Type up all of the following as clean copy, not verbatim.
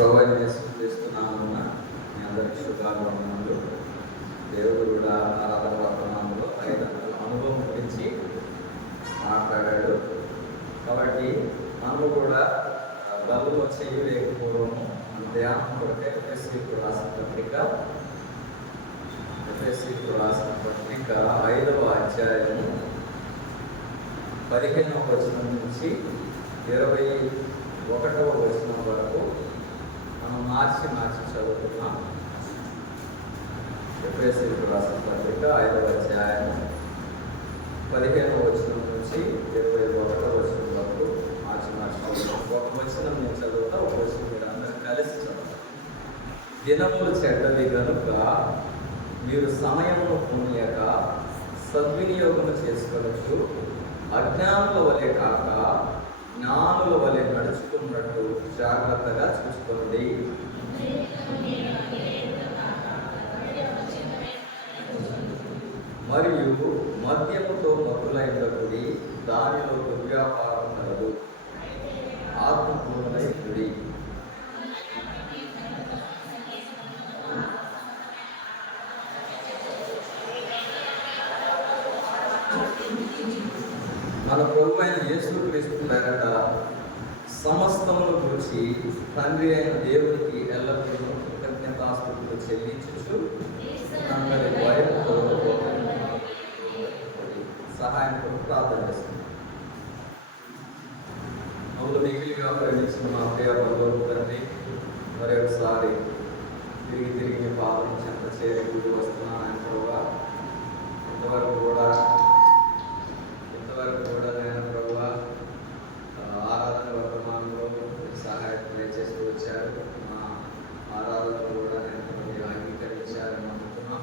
ప్రభువైన యేసుక్రీస్తు నామమున మీ అందరికీ శుభాకాంక్షలు. దేవుడు కూడా ఆరాధన వర్తమానంలో 5 అనుభవం గురించి మాట్లాడాడు. కాబట్టి మనము కూడా బలు చేయలేకపోవడము ధ్యానం కొరకే ఎఫెసీయులకు రాసిన పత్రిక 5వ అధ్యాయము 15వ వచనం నుంచి 21వ వచనం వరకు మనం మార్చి చదువుతున్నాం. ఎఫెసీయులకు రాసిన పత్రిక 5వ అధ్యాయం 15వ వచనం నుంచి 21వ వచనం వరకు మార్చి చదువుతాం. ఒక వచనం నేను చదువుతా, ఒక వచనం మీరు అందరూ కలిసి చదువుతాం. దినములు చెడ్డవి గనుక మీరు సమయమును పొందక సద్వినియోగము చేసుకోవచ్చు. అజ్ఞానుల వలె కాక జ్ఞానుల వలె నడుచుకున్నట్టు జాగ్రత్తగా చూసుకోండి. మరియు మద్యముతో మత్తులైనకుడి, దానిలో దుర్వ్యాపారం కలదు. ఆత్మపూర్ణయుడి. మన ప్రభువైన యేసుక్రీస్తు పేరట సమస్తమును గురించి తండ్రి అయిన దేవునికి ఎల్లప్పుడూ కృతజ్ఞతాస్తుతులు చెల్లించుచు అందరి భయంతో సహాయం కొరకు ప్రార్థన చేస్తుంది. అవును మిగిలిగా ప్రేమించిన మా ప్రియ బంధువులు తండ్రి, మరి ఒకసారి తిరిగి పాదం చెంత చేరి గుడి వస్తున్నాను ఆయన ప్రభువా. ఇంతవరకు కూడా నేను ప్రభువా ఆరాధన వర్తమానంలో సహాయం దయచేస్తూ వచ్చారు. మా ఆరాధన కూడా నేను అంగీకరించారని నమ్ముతున్నాం.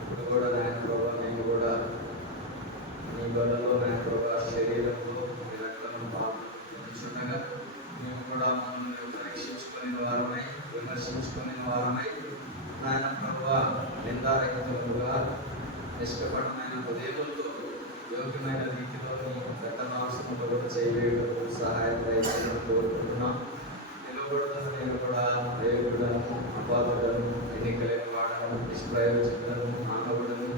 ఇప్పుడు కూడా నేను ప్రభావ నేను కూడా నీ గొడవలో నేను ప్రభావ శరీరంలో మీ రక్తము పాల్గొంటుండగా మేము కూడా మమ్మల్ని పరీక్షించుకునే వారమై విమర్శించుకునే వారమై నాయన ప్రభావ నిందారహితులుగా నిష్కపటమైన హృదయంతో యోగ్యమైన రీతిలో గతమాసంలో కూడా చేయలేటప్పుడు సహాయం దయచేయడం కోరుకుంటున్నాం. నిలబడుతున్న నేను కూడా దేవుడను, అపాధుడను, ఎన్నికలేని వాడను, నిష్ప్రయోజకుడను, మానవుడను,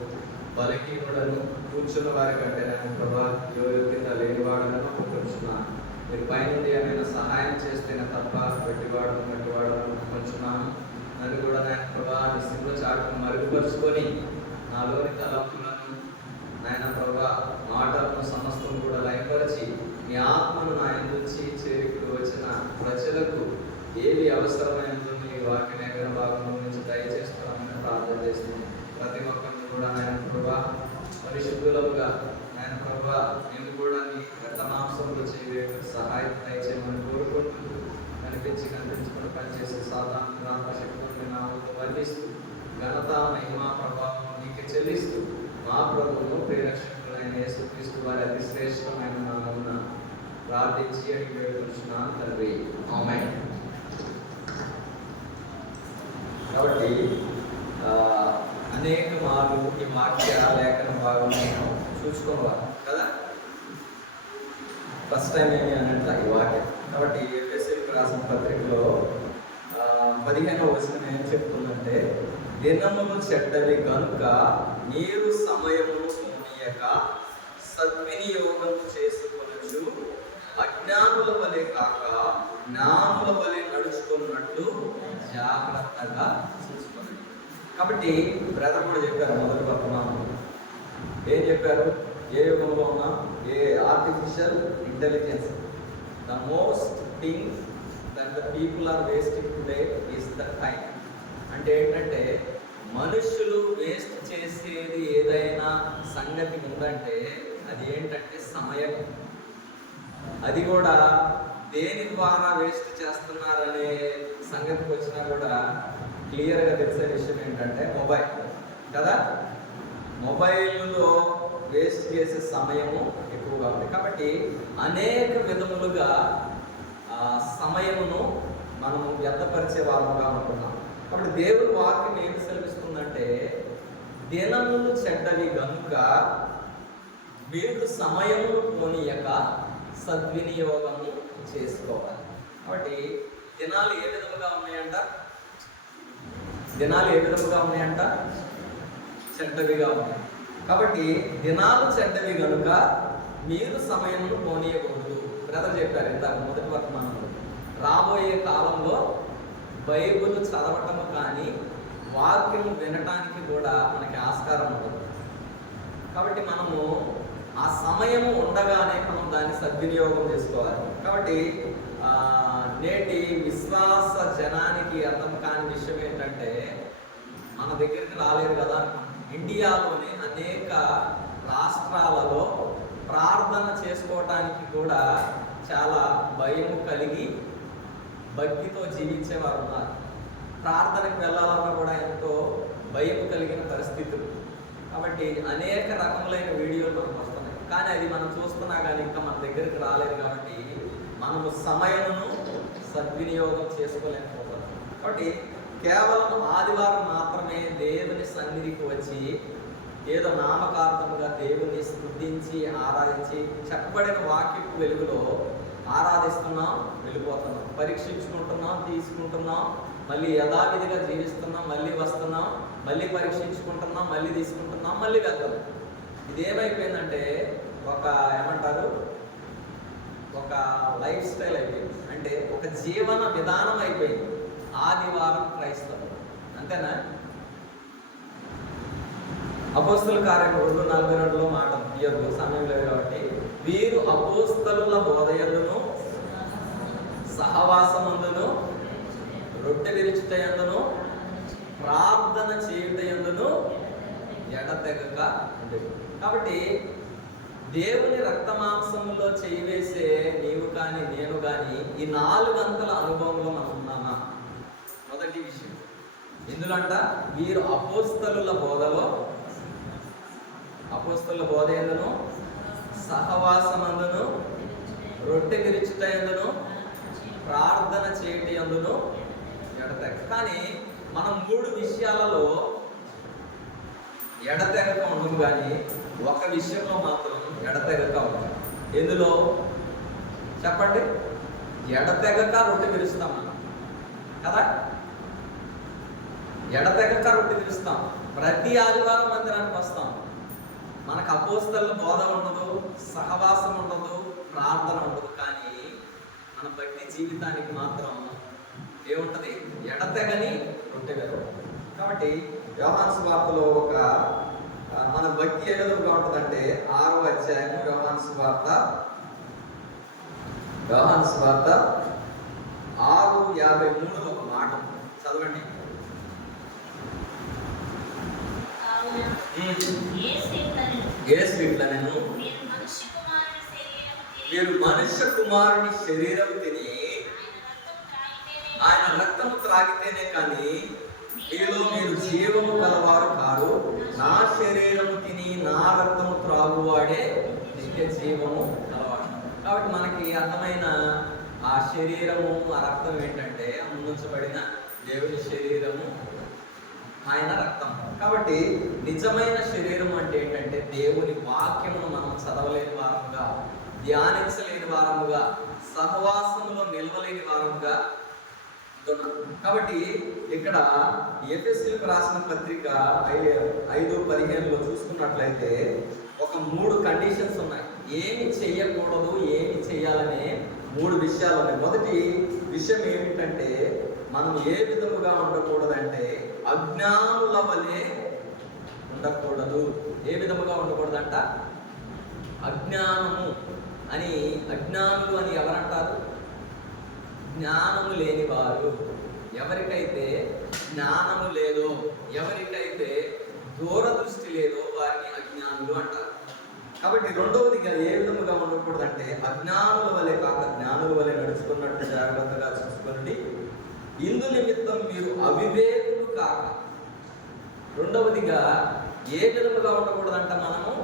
బలహీనుడను, కూర్చున్న వారి కంటే నేను ప్రభా యోగ్యత లేనివాడను అనుకుంటున్నాను. మీరు పైనుండి ఏమైనా సహాయం చేస్తేనే తప్ప గట్టివాడను అనుకుంటున్నాను. నన్ను కూడా నేను ప్రభా నిశ్చిత చాటును మరుగుపరుచుకొని నాలోని తలంపులను నాయన ప్రభా మాటలను సమస్తం కూడా లయపరిచి మీ ఆత్మను నా నుంచి చేరికి వచ్చిన ప్రజలకు ఏవి అవసరమైనదో మీ వాక్య లేఖన భాగంలో నుంచి దయచేస్తున్నామని ప్రార్థన చేస్తుంది. ప్రతి ఒక్కరిని కూడా నాయన ప్రభా పరిశుద్ధులముగా నాయన ప్రభా నేను కూడా నీ రక్తమాంసంలో చేయలేక సహాయం దయచేయమని కోరుకుంటూ కనిపించుకుని పనిచేసే సాధారణ శక్తులను నామతో వర్ణిస్తూ ఘనత మహిమ ప్రభావం నీకు చెల్లిస్తూ మా ప్రభువును ప్రియరక్షకులైన యేసుక్రీస్తు వారి అతి శ్రేష్టమైన నామమున ప్రార్థించి అడిగి వేడుకొంచున్నాను తండ్రి. ఆమేన్. కాబట్టి అనేక మార్లు ఈ వాక్య లేఖన భాగం చూసుకోవాలి కదా. ఫస్ట్ టైం ఏమి అన్నట్ల ఈ వాక్యం. కాబట్టి ఎఫెసీయులకు రాసిన పత్రికలో 15వ వచనం ఏం చెప్తుందంటే, దినములు చెడ్డవి కనుక మీరు సమయమును పోనీయక సద్వినియోగం చేసుకొనచ్చు. అజ్ఞానుల వలె కాక జ్ఞానుల వలె నడుచుకున్నట్లు జాగ్రత్తగా చూసుకోండి. కాబట్టి బ్రదర్ కూడా చెప్పారు మొదటి వర్తమానం. ఏం చెప్పారు? ఏ యుగంలో ఉన్నా ఏ artificial intelligence the most thing that the people are wasting today is the time. అంటే ఏంటంటే మనుషులు వేస్ట్ చేసేది ఏదైనా సంగతి ఉందంటే అది ఏంటంటే సమయం. అది కూడా దేని ద్వారా వేస్ట్ చేస్తున్నారనే సంగతికి వచ్చినా కూడా క్లియర్గా తెలిసే విషయం ఏంటంటే మొబైల్ కదా. మొబైల్లో వేస్ట్ చేసే సమయము ఎక్కువగా ఉంది. కాబట్టి అనేక విధములుగా సమయమును మనము వ్యర్థపరిచే వాళ్ళుగా ఉంటున్నాం. కాబట్టి దేవుడి వాక్యం ఏం సెలవిస్తుందంటే, దినములు చెడ్డవి గనుక మీరు సమయమును పోనీయక సద్వినియోగము చేసుకోవాలి. కాబట్టి దినాలు ఏ విధముగా ఉన్నాయంట? దినాలు ఏ విధముగా ఉన్నాయంట? చెడ్డవిగా ఉన్నాయి. కాబట్టి దినాలు చెడ్డవి కనుక మీరు సమయమును పోనీయకూడదు. బ్రదర్ చెప్పారు ఇందాక మొదటి వర్తమానంలో. రాబోయే కాలంలో బైబిల్ చదవటము కానీ వాక్యము వినటానికి కూడా మనకి ఆస్కారం ఉండదు. కాబట్టి మనము ఆ సమయము ఉండగానే మనం దాన్ని సద్వినియోగం చేసుకోవాలి. కాబట్టి నేటి విశ్వాస జనానికి అర్థం కాని విషయం ఏంటంటే, మన దగ్గరికి రాలేదు కదా, ఇండియాలోని అనేక రాష్ట్రాలలో ప్రార్థన చేసుకోవటానికి కూడా చాలా భయం కలిగి భక్తితో జీవించేవారు ఉన్నారు. ప్రార్థనకు వెళ్ళాలన్నా కూడా ఎంతో భయం కలిగిన పరిస్థితులు. కాబట్టి అనేక రకములైన వీడియోలు మనకు వస్తున్నాయి, కానీ అది మనం చూస్తున్నా కానీ ఇంకా మన దగ్గరికి రాలేదు. కాబట్టి మనము సమయమును సద్వినియోగం చేసుకోలేకపోతున్నాం. కాబట్టి కేవలం ఆదివారం మాత్రమే దేవుని సన్నిధికి వచ్చి ఏదో నామకార్థముగా దేవుని స్తుతించి ఆరాధించి చెప్పబడిన వాక్యపు వెలుగులో ఆరాధిస్తున్నాం, వెళ్ళిపోతున్నాం, పరీక్షించుకుంటున్నాం, తీసుకుంటున్నాం, మళ్ళీ యథావిధిగా జీవిస్తున్నాం, మళ్ళీ వస్తున్నాం, మళ్ళీ పరీక్షించుకుంటున్నాం, మళ్ళీ తీసుకుంటున్నాం, మళ్ళీ వెళ్తాం. ఇదేమైపోయిందంటే ఒక లైఫ్ స్టైల్ అయిపోయింది. అంటే ఒక జీవన విధానం అయిపోయింది ఆదివారం క్రైస్తవం. అంతేనా? అపోస్తలుల కార్యము 2:42లో మాట తీయదు, సమయం లేదు కాబట్టి, వీరు అపోస్తలుల బోధయందును సహవాసమందును రొట్టె విరుచుటయందును ప్రార్థన చేయుటయందును ఎడతెగక ఉండేది. కాబట్టి దేవుని రక్తమాంసములో చేయి వేసే నీవు కానీ నేను కానీ ఈ 4 గంటల అనుభవంలో మనం ఉన్నామా? మొదటి విషయం ఇందులో అంట, వీరు అపోస్తలుల బోధ ఎందును సహవాసమందును రొట్టె విరుచుటయందును ప్రార్థన చేయటి అందును ఎడతెగ. కానీ మనం 3 విషయాలలో ఎడతెగక ఉండము, కానీ ఒక విషయంలో మాత్రం ఎడతెగక ఉంటాం. ఎందులో చెప్పండి? ఎడతెగక రొట్టె విరుస్తాం కదా, ఎడతెగక రొట్టె విరుస్తాం. ప్రతి ఆదివారం మందిరానికి వస్తాం. మనకు అపోస్తలుల బోధ ఉండదు, సహవాసం ఉండదు, ప్రార్థన ఉండదు, కానీ మన భక్తి జీవితానికి మాత్రం ఏముంటది? ఎడతెగని రొట్టె విరుస్తాం. కాబట్టి యోహాను సువార్తలో మన భక్తి ఏ విధంగా ఉంటుందంటే 6వ అధ్యాయం యోహాను సువార్త 6:53 ఒక మాట చదవండి. మీరు మనుష్య కుమారుని శరీరం తిని ఆయన రక్తము త్రాగితేనే కానీ మీలో మీరు జీవము కలవారు కారు. నా శరీరము తిని నా రక్తము త్రాగువాడే నిత్య జీవము కలవాడు. కాబట్టి మనకి అర్థమైన ఆ శరీరము, ఆ రక్తం ఏంటంటే ముందుంచబడిన దేవుని శరీరము, ఆయన రక్తం. కాబట్టి నిజమైన శరీరం అంటే ఏంటంటే దేవుని వాక్యమును మనం చదవలేని వారముగా, ధ్యానించలేని వారముగా, సహవాసములో నిల్వలేని వారముగా. కాబట్టి ఇక్కడ ఎఫెసీయులకు రాసిన పత్రిక 5:15లో చూసుకున్నట్లయితే ఒక 3 కండిషన్స్ ఉన్నాయి. ఏమి చెయ్యకూడదు, ఏమి చెయ్యాలనే 3 విషయాలు ఉన్నాయి. మొదటి విషయం ఏమిటంటే, మనం ఏ విధముగా ఉండకూడదంటే అజ్ఞానుల వలె ఉండకూడదు. ఏ విధముగా ఉండకూడదంట? అజ్ఞానులు అని ఎవరంటారు? జ్ఞానము లేని వారు. ఎవరికైతే జ్ఞానము లేదో, ఎవరికైతే దూరదృష్టి లేదో వారిని అజ్ఞానులు అంటారు. కాబట్టి రెండవదిగా ఏ విధముగా ఉండకూడదంటే అజ్ఞానుల వలె కాక జ్ఞానుల వలె నడుచుకున్నట్టు జాగ్రత్తగా చూసుకోండి. ఇందు నిమిత్తం మీరు అవివేకులు కాక. రెండవదిగా ఏ విధముగా ఉండకూడదంట? మనము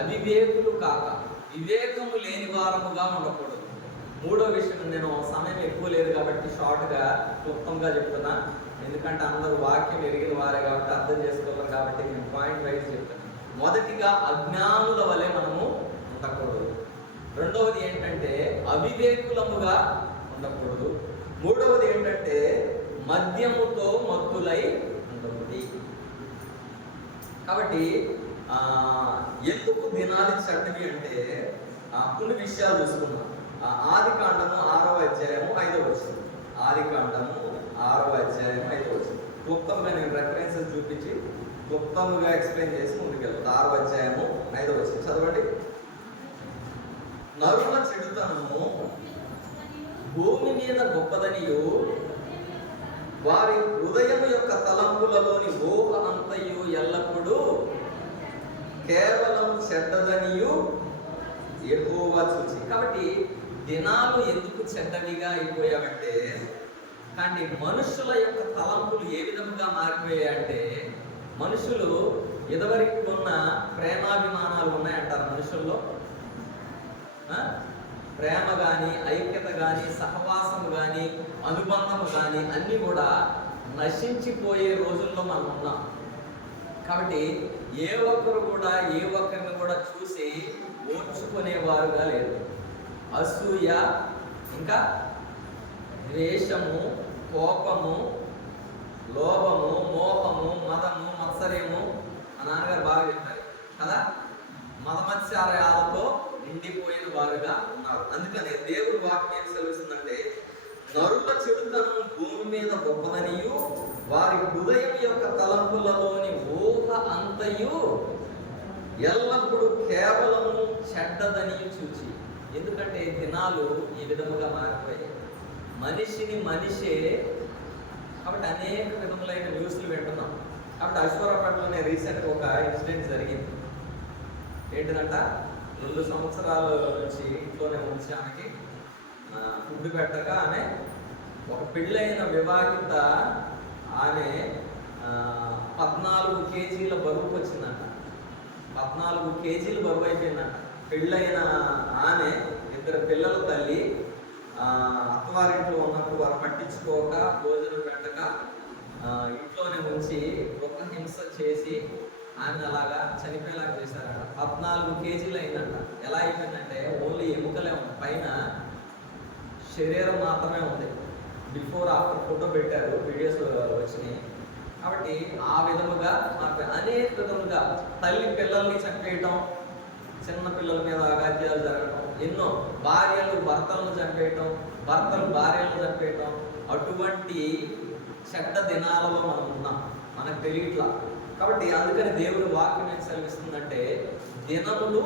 అవివేకులు కాక, వివేకము లేని వారముగా ఉండకూడదు. మూడో విషయం, నేను సమయం ఎక్కువ లేదు కాబట్టి షార్ట్గా క్లుప్తంగా చెప్తున్నా, ఎందుకంటే అందరూ వాక్యం ఎరిగిన వారే కాబట్టి అర్థం చేసుకోవాలి కాబట్టి నేను పాయింట్ వైజ్ చెప్తాను. మొదటిగా అజ్ఞానుల వలె మనము ఉండకూడదు. రెండవది ఏంటంటే అవివేకులముగా ఉండకూడదు. మూడవది ఏంటంటే మద్యముతో మత్తులై ఉంటుంది. కాబట్టి ఎందుకు దినాలు చెడ్డవి అంటే కొన్ని విషయాలు చూసుకున్నాం. ఆది కాండము 6వ అధ్యాయము 5వ వచనం. ఆది కాండము 6వ అధ్యాయం 5వ వచనం. క్లుప్తంగా నేను రెఫరెన్సెస్ చూపించి క్లుప్తంగా ఎక్స్ప్లెయిన్ చేసి ముందుకెళ్తాను. 6వ అధ్యాయము 5వ వచనం చదవండి. నరుల చెడుతనము భూమి మీద గొప్పదనియు వారి హృదయం యొక్క తలంపులలోని ఊహ అంతయు ఎల్లప్పుడూ కేవలం చెడ్డదనియు యెహోవా చూచి. కాబట్టి దినాలు ఎందుకు చెడ్డవిగా అయిపోయావంటే, కానీ మనుషుల యొక్క తలంపులు ఏ విధంగా మారిపోయాయంటే, మనుషులు ఇదివరకు ఉన్న ప్రేమాభిమానాలు ఉన్నాయంటారు మనుషుల్లో. ప్రేమ కానీ, ఐక్యత కానీ, సహవాసము కానీ, అనుబంధము కానీ అన్నీ కూడా నశించిపోయే రోజుల్లో మనం ఉన్నాం. కాబట్టి ఏ ఒక్కరు కూడా ఏ ఒక్కరిని కూడా చూసి ఓర్చుకునేవారుగా లేరు. అసూయ, ఇంకా ద్వేషము, కోపము, లోభము, మోహము, మదము, మత్సర్యము, మా నాన్నగారు బాగా చెప్పారు కదా, మతమత్సర్యాలతో నిండిపోయిన వారుగా ఉన్నారు. అందుకనే దేవుడు వాక్యం ఏం సెలవుస్తుందంటే, నరుల చెడుతనం భూమి మీద గొప్పదనియు వారి హృదయం యొక్క తలంపులలోని ఊహ అంతయు ఎల్లప్పుడూ కేవలము చెడ్డదనియు చూచి. ఎందుకంటే దినాలు ఈ విధముగా మారిపోయాయి. మనిషిని మనిషే. కాబట్టి అనేక విధములైన న్యూస్లు వింటున్నాం. కాబట్టి అశ్వరాపేటలోనే రీసెంట్గా ఒక ఇన్సిడెంట్ జరిగింది. ఏంటిదంట, 2 సంవత్సరాల నుంచి ఇంట్లోనే ఉంచి ఆమెకి ఫుడ్ పెట్టక ఆమె ఒక పెళ్ళైన వివాహిత ఆమె 14 కేజీల బరువుకు వచ్చిందంట. 14 కేజీలు బరువు అయిపోయిందంట. పెళ్ళైన ఆమె 2 పిల్లల తల్లి అత్తవారింట్లో ఉన్నప్పుడు వారు పట్టించుకోక, భోజనం పెట్టక ఇంట్లోనే ఉంచి ఒక హింస చేసి ఆమె అలాగా చనిపోయేలాగా చేశారట. 14 కేజీలు అయిందంట. ఎలా అయిపోయిందంటే ఓన్లీ ఎముకలే ఉంది, పైన శరీరం మాత్రమే ఉంది. బిఫోర్ ఆఫ్టర్ ఫోటో పెట్టారు, వీడియోస్ వచ్చినాయి. కాబట్టి ఆ విధముగా మాకు అనేక విధములుగా తల్లి పిల్లల్ని చంపేయటం, చిన్న పిల్లల మీద అగాధ్యాలు జరగటం, ఎన్నో భార్యలు భర్తలను చంపేయటం, భర్తలు భార్యలను చంపేయటం, అటువంటి చెడ్డ దినాలలో మనం ఉన్నాం, మనకు తెలియట్లా. కాబట్టి అందుకని దేవుడు వాక్యం ఏం సెలవిస్తుందంటే, దినములు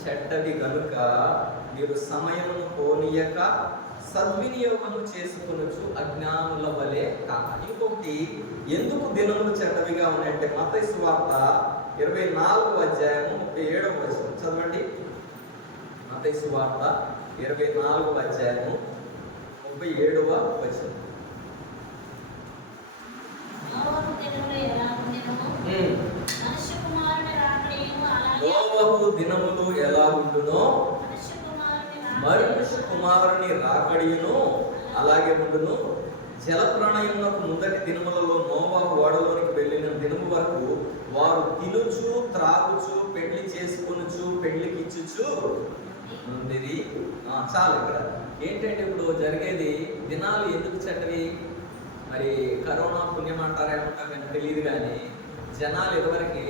చెడ్డవి కనుక మీరు సమయమును పోనీయక సద్వినియోగము చేసుకొనొచ్చు అజ్ఞానుల వలె కాక. ఇంకొకటి, ఎందుకు దినములు చెడ్డవిగా ఉన్నాయంటే, మత్తయి సువార్త 24వ అధ్యాయము 37వ వచనం చదవండి. మత్తయి సువార్త 24వ అధ్యాయము 37వ వచనం. నోవహు దినములు ఎలా ఉండునో మనుష్య కుమారుని రాకడియును అలాగే ఉండును. జల ప్రళయమునకు ముందటి దినములలో నోవహు ఓడలోనికి వెళ్ళిన దినము వరకు వారు తినుచు, త్రాగుచు, పెళ్లి చేసుకొనుచు, పెళ్లికిచ్చుచు ఉండేది. చాలు. ఇక్కడ ఏంటంటే ఇప్పుడు జరిగేది దినాలు ఎందుకు చెడ్డవి? మరి కరోనా పుణ్యం అంటారేమంటారు కానీ తెలియదు. కానీ జనాలు ఇదివరకు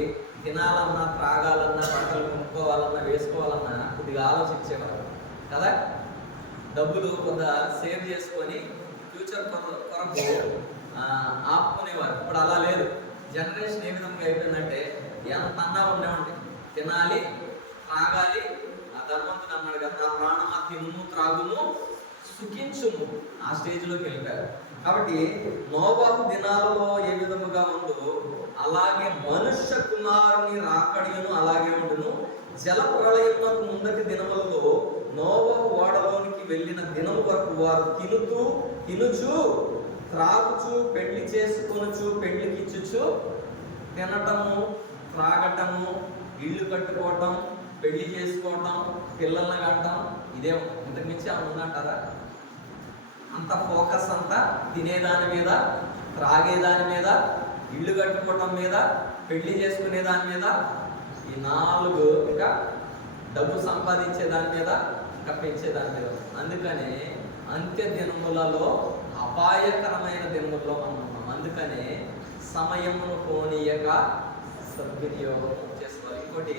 తినాలన్నా, త్రాగాలన్నా, బట్టలు కొనుక్కోవాలన్నా, వేసుకోవాలన్నా కొద్దిగా ఆలోచించేవారు కదా. డబ్బులు కొంత సేవ్ చేసుకొని ఫ్యూచర్ కొరకు ఆపుకునేవారు. ఇప్పుడు అలా లేదు. జనరేషన్ ఏ విధంగా అయిపోయిందంటే, ఎంత అన్నా ఉండేవండి, తినాలి, త్రాగాలి. ఆ ధర్మంతుడు అన్నాడు కదా, నా ప్రాణమా తినుము, త్రాగుము, సుఖించుము. ఆ స్టేజ్లోకి వెళ్ళిపోయారు. కాబట్టి నోవహు దినాలలో ఏ విధముగా ఉందో అలాగే మనుష్య కుమారుని రాకడియును అలాగే ఉండును. జల ప్రళయమునకు ముందటి దినములలో నోవహు ఓడలోనికి వెళ్ళిన దినము వరకు వారు తినుచు, త్రాగుచు, పెళ్లి చేసుకొనుచు, పెళ్లికిచ్చుచు, తినటము, త్రాగటము, ఇల్లు కట్టుకోవటం, పెళ్లి చేసుకోవటం, పిల్లల్ని కట్టడం, ఇదే. ఇంతకుమించి ఆమె ఉందంటారా? అంత ఫోకస్ అంతా తినేదాని మీద, త్రాగేదాని మీద, ఇల్లు కట్టుకోవటం మీద, పెళ్లి చేసుకునే దాని మీద, ఈ 4 ఇంకా డబ్బు సంపాదించే దాని మీద, ఇంకా పెంచే దాని మీద. అందుకనే అంత్య దినములలో అపాయకరమైన దినములలో మనం ఉన్నాం. అందుకనే సమయమును పోనీయక సద్వినియోగం చేసుకోవాలి. ఇంకోటి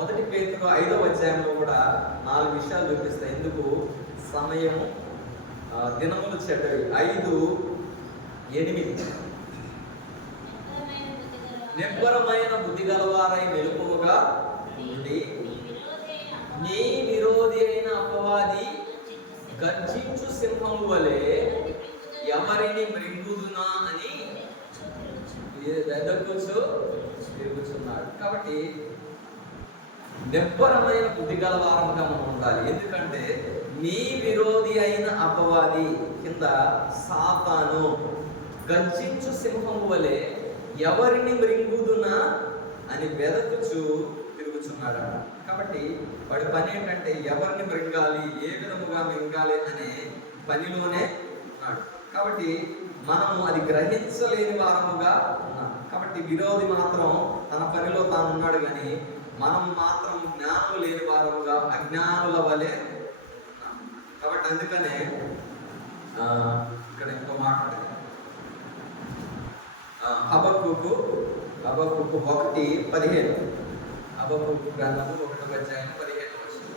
1 పేతురు 5వ అధ్యాయంలో కూడా 4 విషయాలు చూపిస్తాయి ఎందుకు సమయము దినములు చెడ్డవి. 5:8 నిబ్బరమైన బుద్ధి గలవారై మెలకువగా ఉండి నీ విరోధి అయిన అపవాది గర్జించు సింహము వలె ఎవరిని మృంగుదునా అని తిరుగుతున్నాడు. కాబట్టి నిబ్బరమైన బుద్ధి గలవారముగా మనం ఉండాలి. ఎందుకంటే నీ విరోధి అయిన అపవాది కింద సాతాను గర్జించు సింహము వలె ఎవరిని మృంగుదునా అని వెదకుచు తిరుగుతున్నాడు. కాబట్టి వాడి పని ఏంటంటే ఎవరిని మృంగాలి, ఏ విధముగా మృంగాలి అనే పనిలోనే ఉన్నాడు. కాబట్టి మనము అది గ్రహించలేని వారముగా ఉన్నాం. కాబట్టి విరోధి మాత్రం తన పనిలో తాను ఉన్నాడు, కానీ మనం మాత్రం జ్ఞానం లేని వారముగా అజ్ఞానుల వలె ఉన్నాం. కాబట్టి అందుకనే ఇక్కడ ఇంకో మాట హబక్కూకు 1:15 హబక్కూకు గ్రంథము 1వ అధ్యాయం 15వ వచనం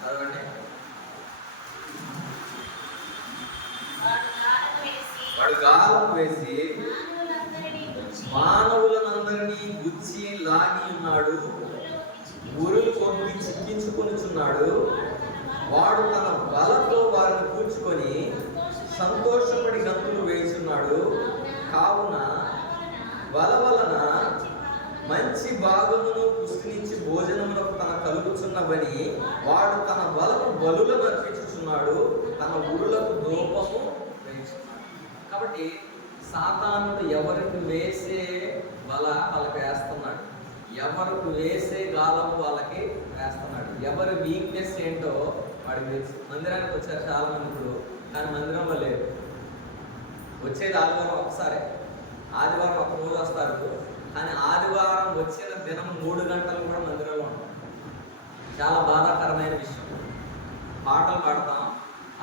చదవండి. వాడు గాలం వేసి మానవులందరినీ గుచ్చి లాగి ఉన్నాడు, ఊరులు కొద్ది చిక్కించుకొనుచున్నాడు. వాడు తన బలతో వారిని కూర్చుకొని సంతోషపడి గంతులు వేస్తున్నాడు. కావున బల వలన మంచి భాగమును పుష్టించి భోజనమునకు తన కలుగుచున్నవని వాడు తన బలకు బలులను అర్పించుచున్నాడు, తన ఊరులకు దూపము వేస్తున్నాడు. కాబట్టి సాతానుడు ఎవరికి వేసే బల వాళ్ళకి వేస్తున్నాడు, ఎవరికి వేసే గాలము వాళ్ళకి వేస్తున్నాడు. ఎవరి వీక్నెస్ ఏంటో వాడికి తెలుసు. మందిరానికి వచ్చారు చాలా మంది ఇప్పుడు, కానీ మందిరంలో లేదు. వచ్చేది ఆదివారం ఒకసారి, ఆదివారం ఒక రోజు వస్తారు, కానీ ఆదివారం వచ్చిన దినం 3 గంటలు కూడా మందిరంలో ఉంటాం. చాలా బాధాకరమైన విషయం. పాటలు పాడతాం,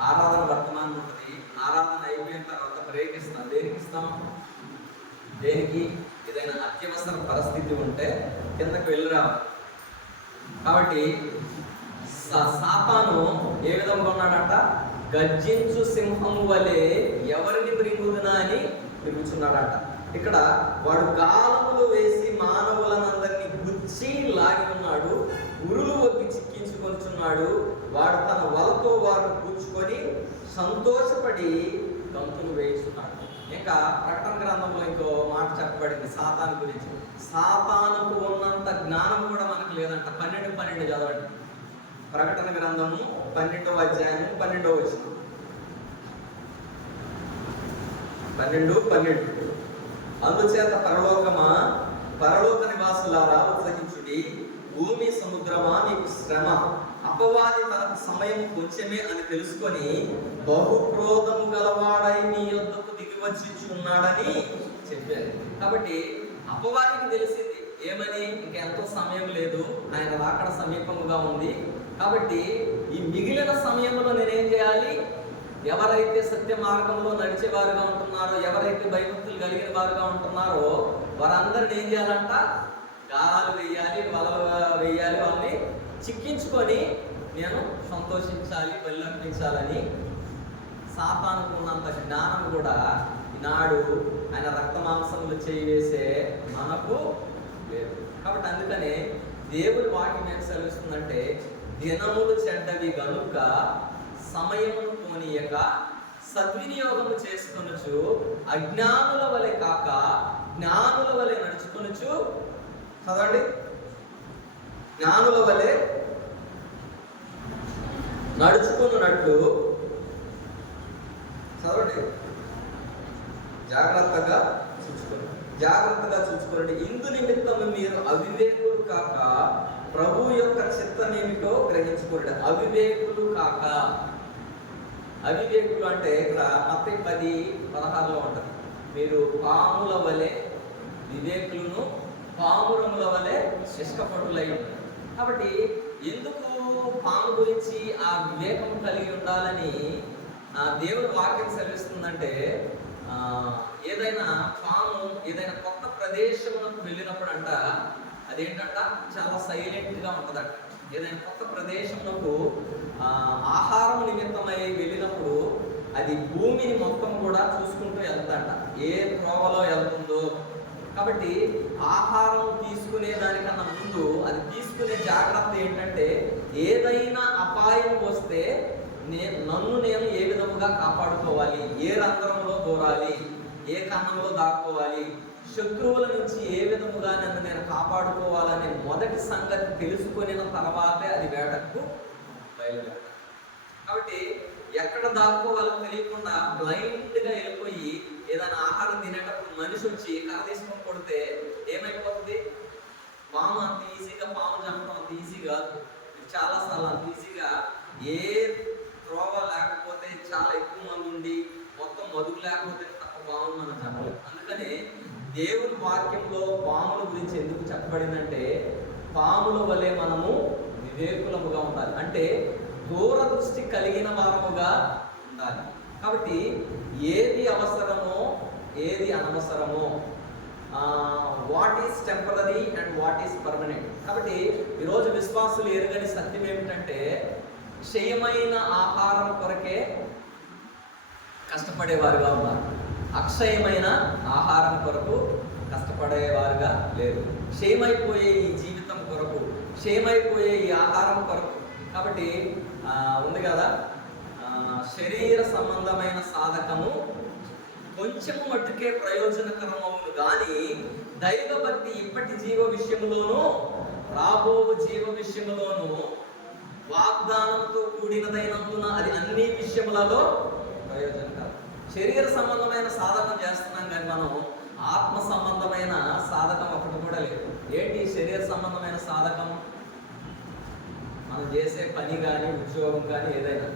ఆరాధన వర్తమానం ఉంటుంది, ఆరాధన అయిపోయిన తర్వాత బ్రేక్ ఇస్తాం. దేనికి ఇస్తాం? దేనికి? ఏదైనా అత్యవసర పరిస్థితి ఉంటే కిందకు వెళ్ళి రావాలి. కాబట్టి సాతాను ఏ విధంగా ఉన్నాడంట? గర్జించు సింహము వలె ఎవరిని మృంగుదునా అని తిరుగుతున్నాడంట. ఇక్కడ వాడు గాలములు వేసి మానవులనందరినీ గుచ్చి లాగి ఉన్నాడు, ఉరులు ఒగ్గి చిక్కించుకొనుచున్నాడు. వాడు తన వలతో వారిని కూర్చుకొని సంతోషపడి గంతులు వేయిస్తున్నాడు. ఇంకా ప్రకటన గ్రంథంలో ఇంకో మాట చెప్పబడింది సాతాను గురించి. సాతానుకు ఉన్నంత జ్ఞానం కూడా మనకు లేదంట. 12 చదవండి. ప్రకటన గ్రంథము 12వ అధ్యాయం 12వ వచనం. 12 అందుచేత పరలోక నివాసులారా ఉత్సహించుడి, భూమి సముద్రమా మీకు శ్రమ, అపవాది తనకు సమయం కొంచెమే అని తెలుసుకొని బహుక్రోధము గలవాడై నీ యొద్దకు దిగి వచ్చి ఉన్నాడని చెప్పారు. కాబట్టి అపవాదికి తెలిసింది ఏమని? ఇంకెంతో సమయం లేదు, ఆయన రాకడ సమీపముగా ఉంది. కాబట్టి ఈ మిగిలిన సమయంలో నేనేం చేయాలి? ఎవరైతే సత్య మార్గంలో నడిచేవారుగా ఉంటున్నారో, ఎవరైతే భయభక్తులు కలిగిన వారుగా ఉంటున్నారో వారందరిని ఏం చేయాలంట? గాలాలు వేయాలి, వలలు వేయాలి, వాళ్ళని చిక్కించుకొని నేను సంతోషించాలి, బలిర్పించాలని సాతానుకు ఉన్నంత జ్ఞానం కూడా ఈనాడు ఆయన రక్త మాంసములు చేయివేసే మనకు లేదు. కాబట్టి అందుకనే దేవుడి వాక్యం ఏం సెలవిస్తుందంటే, దినములు చెడ్డవి గనుక సమయమును పోనీయక సద్వినియోగము చేసుకొనుచు అజ్ఞానుల వలె కాక జ్ఞానుల వలె నడుచుకొనుచు. చదవండి. జ్ఞానుల వలె నడుచుకున్నట్లు. చదవండి. జాగ్రత్తగా చూసుకోండి. ఇందు నిమిత్తము మీరు అవివేకులు కాక ప్రభు యొక్క చిత్తమేమిటో గ్రహించుకోండి. అవివేకులు కాక. అవివేకులు అంటే ఇక్కడ మత్తయి 10:16 ఉంటుంది. మీరు పాముల వలె వివేకులను, పామురముల వలె నిష్కపటులై ఉంటారు. కాబట్టి ఎందుకు పాము గురించి ఆ వివేకం కలిగి ఉండాలని దేవుని వాక్యం సెలవిస్తుందంటే, ఏదైనా పాము ఏదైనా కొత్త ప్రదేశంలోకి వెళ్ళినప్పుడు అంట అదేంటంట చాలా సైలెంట్గా ఉంటుందంట. ఏదైనా కొత్త ప్రదేశంలోకి ఆహారం నిమిత్తమై వెళ్ళినప్పుడు అది భూమిని మొత్తం కూడా చూసుకుంటూ వెళ్తాంట, ఏ త్రోవలో వెళ్తుందో. కాబట్టి ఆహారం తీసుకునే దానికన్నా ముందు అది తీసుకునే జాగ్రత్త ఏంటంటే, ఏదైనా అపాయం వస్తే నన్ను నేను ఏ విధముగా కాపాడుకోవాలి, ఏ రంధ్రంలో దూరాలి, ఏ కన్నంలో దాక్కోవాలి, శత్రువుల నుంచి ఏ విధముగా నన్ను నేను కాపాడుకోవాలనే మొదటి సంగతి తెలుసుకున్న తర్వాతే అది వేటకు బయలుదేరడం. కాబట్టి ఎక్కడ దాక్కోవాలో తెలియకుండా బ్లైండ్గా వెళ్ళిపోయి ఏదైనా ఆహారం తినేటప్పుడు మనిషి వచ్చి కర్ర తీసుకొని కొడితే ఏమైపోతుంది? పాము అంత ఈజీగా, పాము చంపడం అంత ఈజీ కాదు. చాలాసార్లు అంత ఈజీగా ఏ త్రోవ లేకపోతే, చాలా ఎక్కువ మంది ఉండి మొత్తం మదుగు లేకపోతే తప్ప పామును మనం చంపలేము. అందుకని దేవుని వాక్యంలో పాముల గురించి ఎందుకు చెప్పబడిందంటే, పాముల వలె మనము వివేకులముగా ఉండాలి, అంటే దూరదృష్టి కలిగిన వారముగా ఉండాలి. కాబట్టి ఏది అవసరమో ఏది అనవసరమో, what is temporary and what is permanent. కాబట్టి ఈరోజు విశ్వాసులు ఎరుగని సత్యం ఏమిటంటే, క్షయమైన ఆహారం కొరకే కష్టపడేవారుగా ఉన్నారు, అక్షయమైన ఆహారం కొరకు కష్టపడేవారుగా లేరు. క్షయమైపోయే ఈ జీవితం కొరకు, క్షయమైపోయే ఈ ఆహారం కొరకు. కాబట్టి ఉంది కదా, శరీర సంబంధమైన సాధకము కొంచెము మట్టుకే ప్రయోజనకరమవును కానీ దైవభక్తి ఇప్పటి జీవ విషయంలోనూ రాబో జీవ విషయంలోనూ వాగ్దానంతో కూడినదైనందున అది అన్ని విషయములలో ప్రయోజనకరం. శరీర సంబంధమైన సాధకం చేస్తున్నాం కానీ మనం ఆత్మ సంబంధమైన సాధకం ఒకటి కూడా లేదు. ఏంటి శరీర సంబంధమైన సాధకం? మనం చేసే పని కానీ, ఉద్యోగం కానీ, ఏదైనా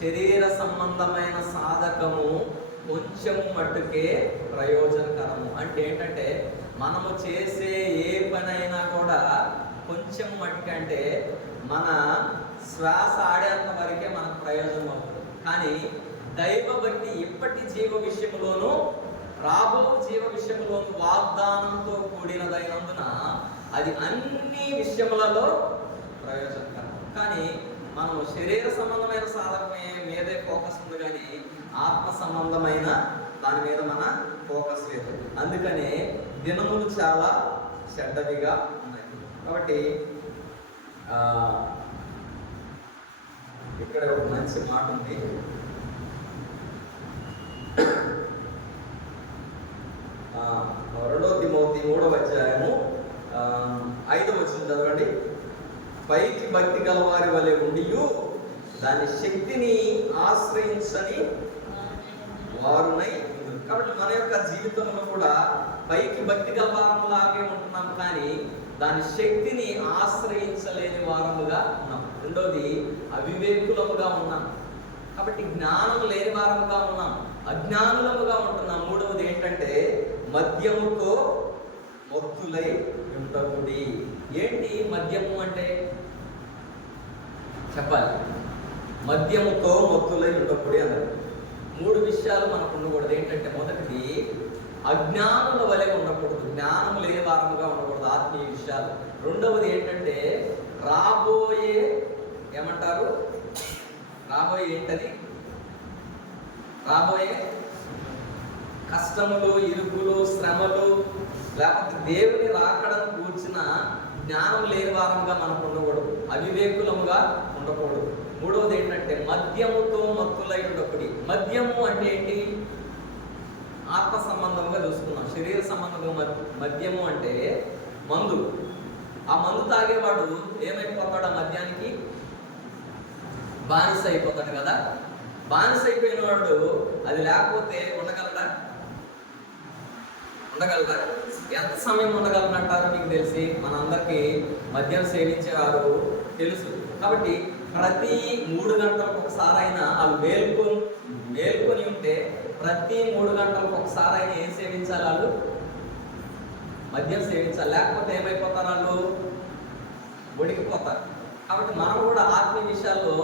శరీర సంబంధమైన సాధకము కొంచెం మట్టుకే ప్రయోజనకరము. అంటే ఏంటంటే, మనము చేసే ఏ పని అయినా కూడా కొంచెం మట్టుకే, అంటే మన శ్వాస ఆడేంత వరకే మనకు ప్రయోజనం అవుతుంది. కానీ దైవభక్తి ఇప్పటి జీవ విషయంలోనూ రాబో జీవ విషయంలోనూ వాగ్దానంతో కూడినదైనందున అది అన్ని విషయములలో ప్రయోజనకరం. కానీ మనము శరీర సంబంధమైన సాధకమే మీదే ఫోకస్ ఉంది కానీ ఆత్మ సంబంధమైన దాని మీద మన ఫోకస్ లేదు. అందుకనే దినములు చాలా చెడ్డవిగా ఉన్నాయి. కాబట్టి ఇక్కడ ఒక మంచి మాట ఉంది. రెండవ తిమోతి 3వ అధ్యాయము 5వ వచనం చదవండి. పైకి భక్తి గల వారి వలె ఉండియు దాని శక్తిని ఆశ్రయించని వారునై. కాబట్టి మన యొక్క జీవితంలో కూడా పైకి భక్తి గల వారములాగే ఉంటున్నాం కానీ దాని శక్తిని ఆశ్రయించలేని వారముగా ఉన్నాం. రెండోది అవివేకులముగా ఉన్నాం. కాబట్టి జ్ఞానం లేని వారముగా ఉన్నాం, అజ్ఞానులముగా ఉంటున్నాం. మూడవది ఏంటంటే మద్యముతో మత్తులై ఉండకుడి. ఏంటి మద్యము అంటే? చెప్పాలి. మద్యముతో మత్తులై ఉండకుడి అన్నారు. 3 విషయాలు మనకు ఉండకూడదు. ఏంటంటే, మొదటిది అజ్ఞానుల వలె ఉండకూడదు, జ్ఞానం లేని వారముగా ఉండకూడదు, ఆత్మీయ విషయాలు. రెండవది ఏంటంటే రాబోయే, ఏమంటారు, రాబోయే ఏంటది? రాబోయే కష్టములు, ఇరుకులు, శ్రమలు, లేకపోతే దేవుని రాకడను కూర్చిన జ్ఞానం లేని వారంగా మనకు ఉండకూడదు, అవివేకులముగా ఉండకూడదు. మూడవది ఏంటంటే మద్యముతో మత్తులై ఉండకూడదు. మద్యము అంటే ఏంటి? ఆత్మ సంబంధంగా చూసుకున్నాం. శరీర సంబంధంగా మద్యము అంటే మందు. ఆ మందు తాగేవాడు ఏమైపోతాడు? ఆ మద్యానికి బానిస అయిపోతాడు కదా. బానిస అయిపోయిన వాడు అది లేకపోతే ఉండగలడా? ఎంత సమయం ఉండగలనంటారు? మీకు తెలిసి మనందరికీ మద్యం సేవించేవారు తెలుసు. కాబట్టి ప్రతి 3 గంటలకు ఒకసారి అయినా వాళ్ళు మేల్కొని ఉంటే ప్రతి 3 గంటలకు ఒకసారి అయినా ఏం సేవించాలి? వాళ్ళు మద్యం సేవించాలి. లేకపోతే ఏమైపోతారు? వాళ్ళు ఒడికిపోతారు. కాబట్టి మనం కూడా ఆత్మీయ విషయాల్లో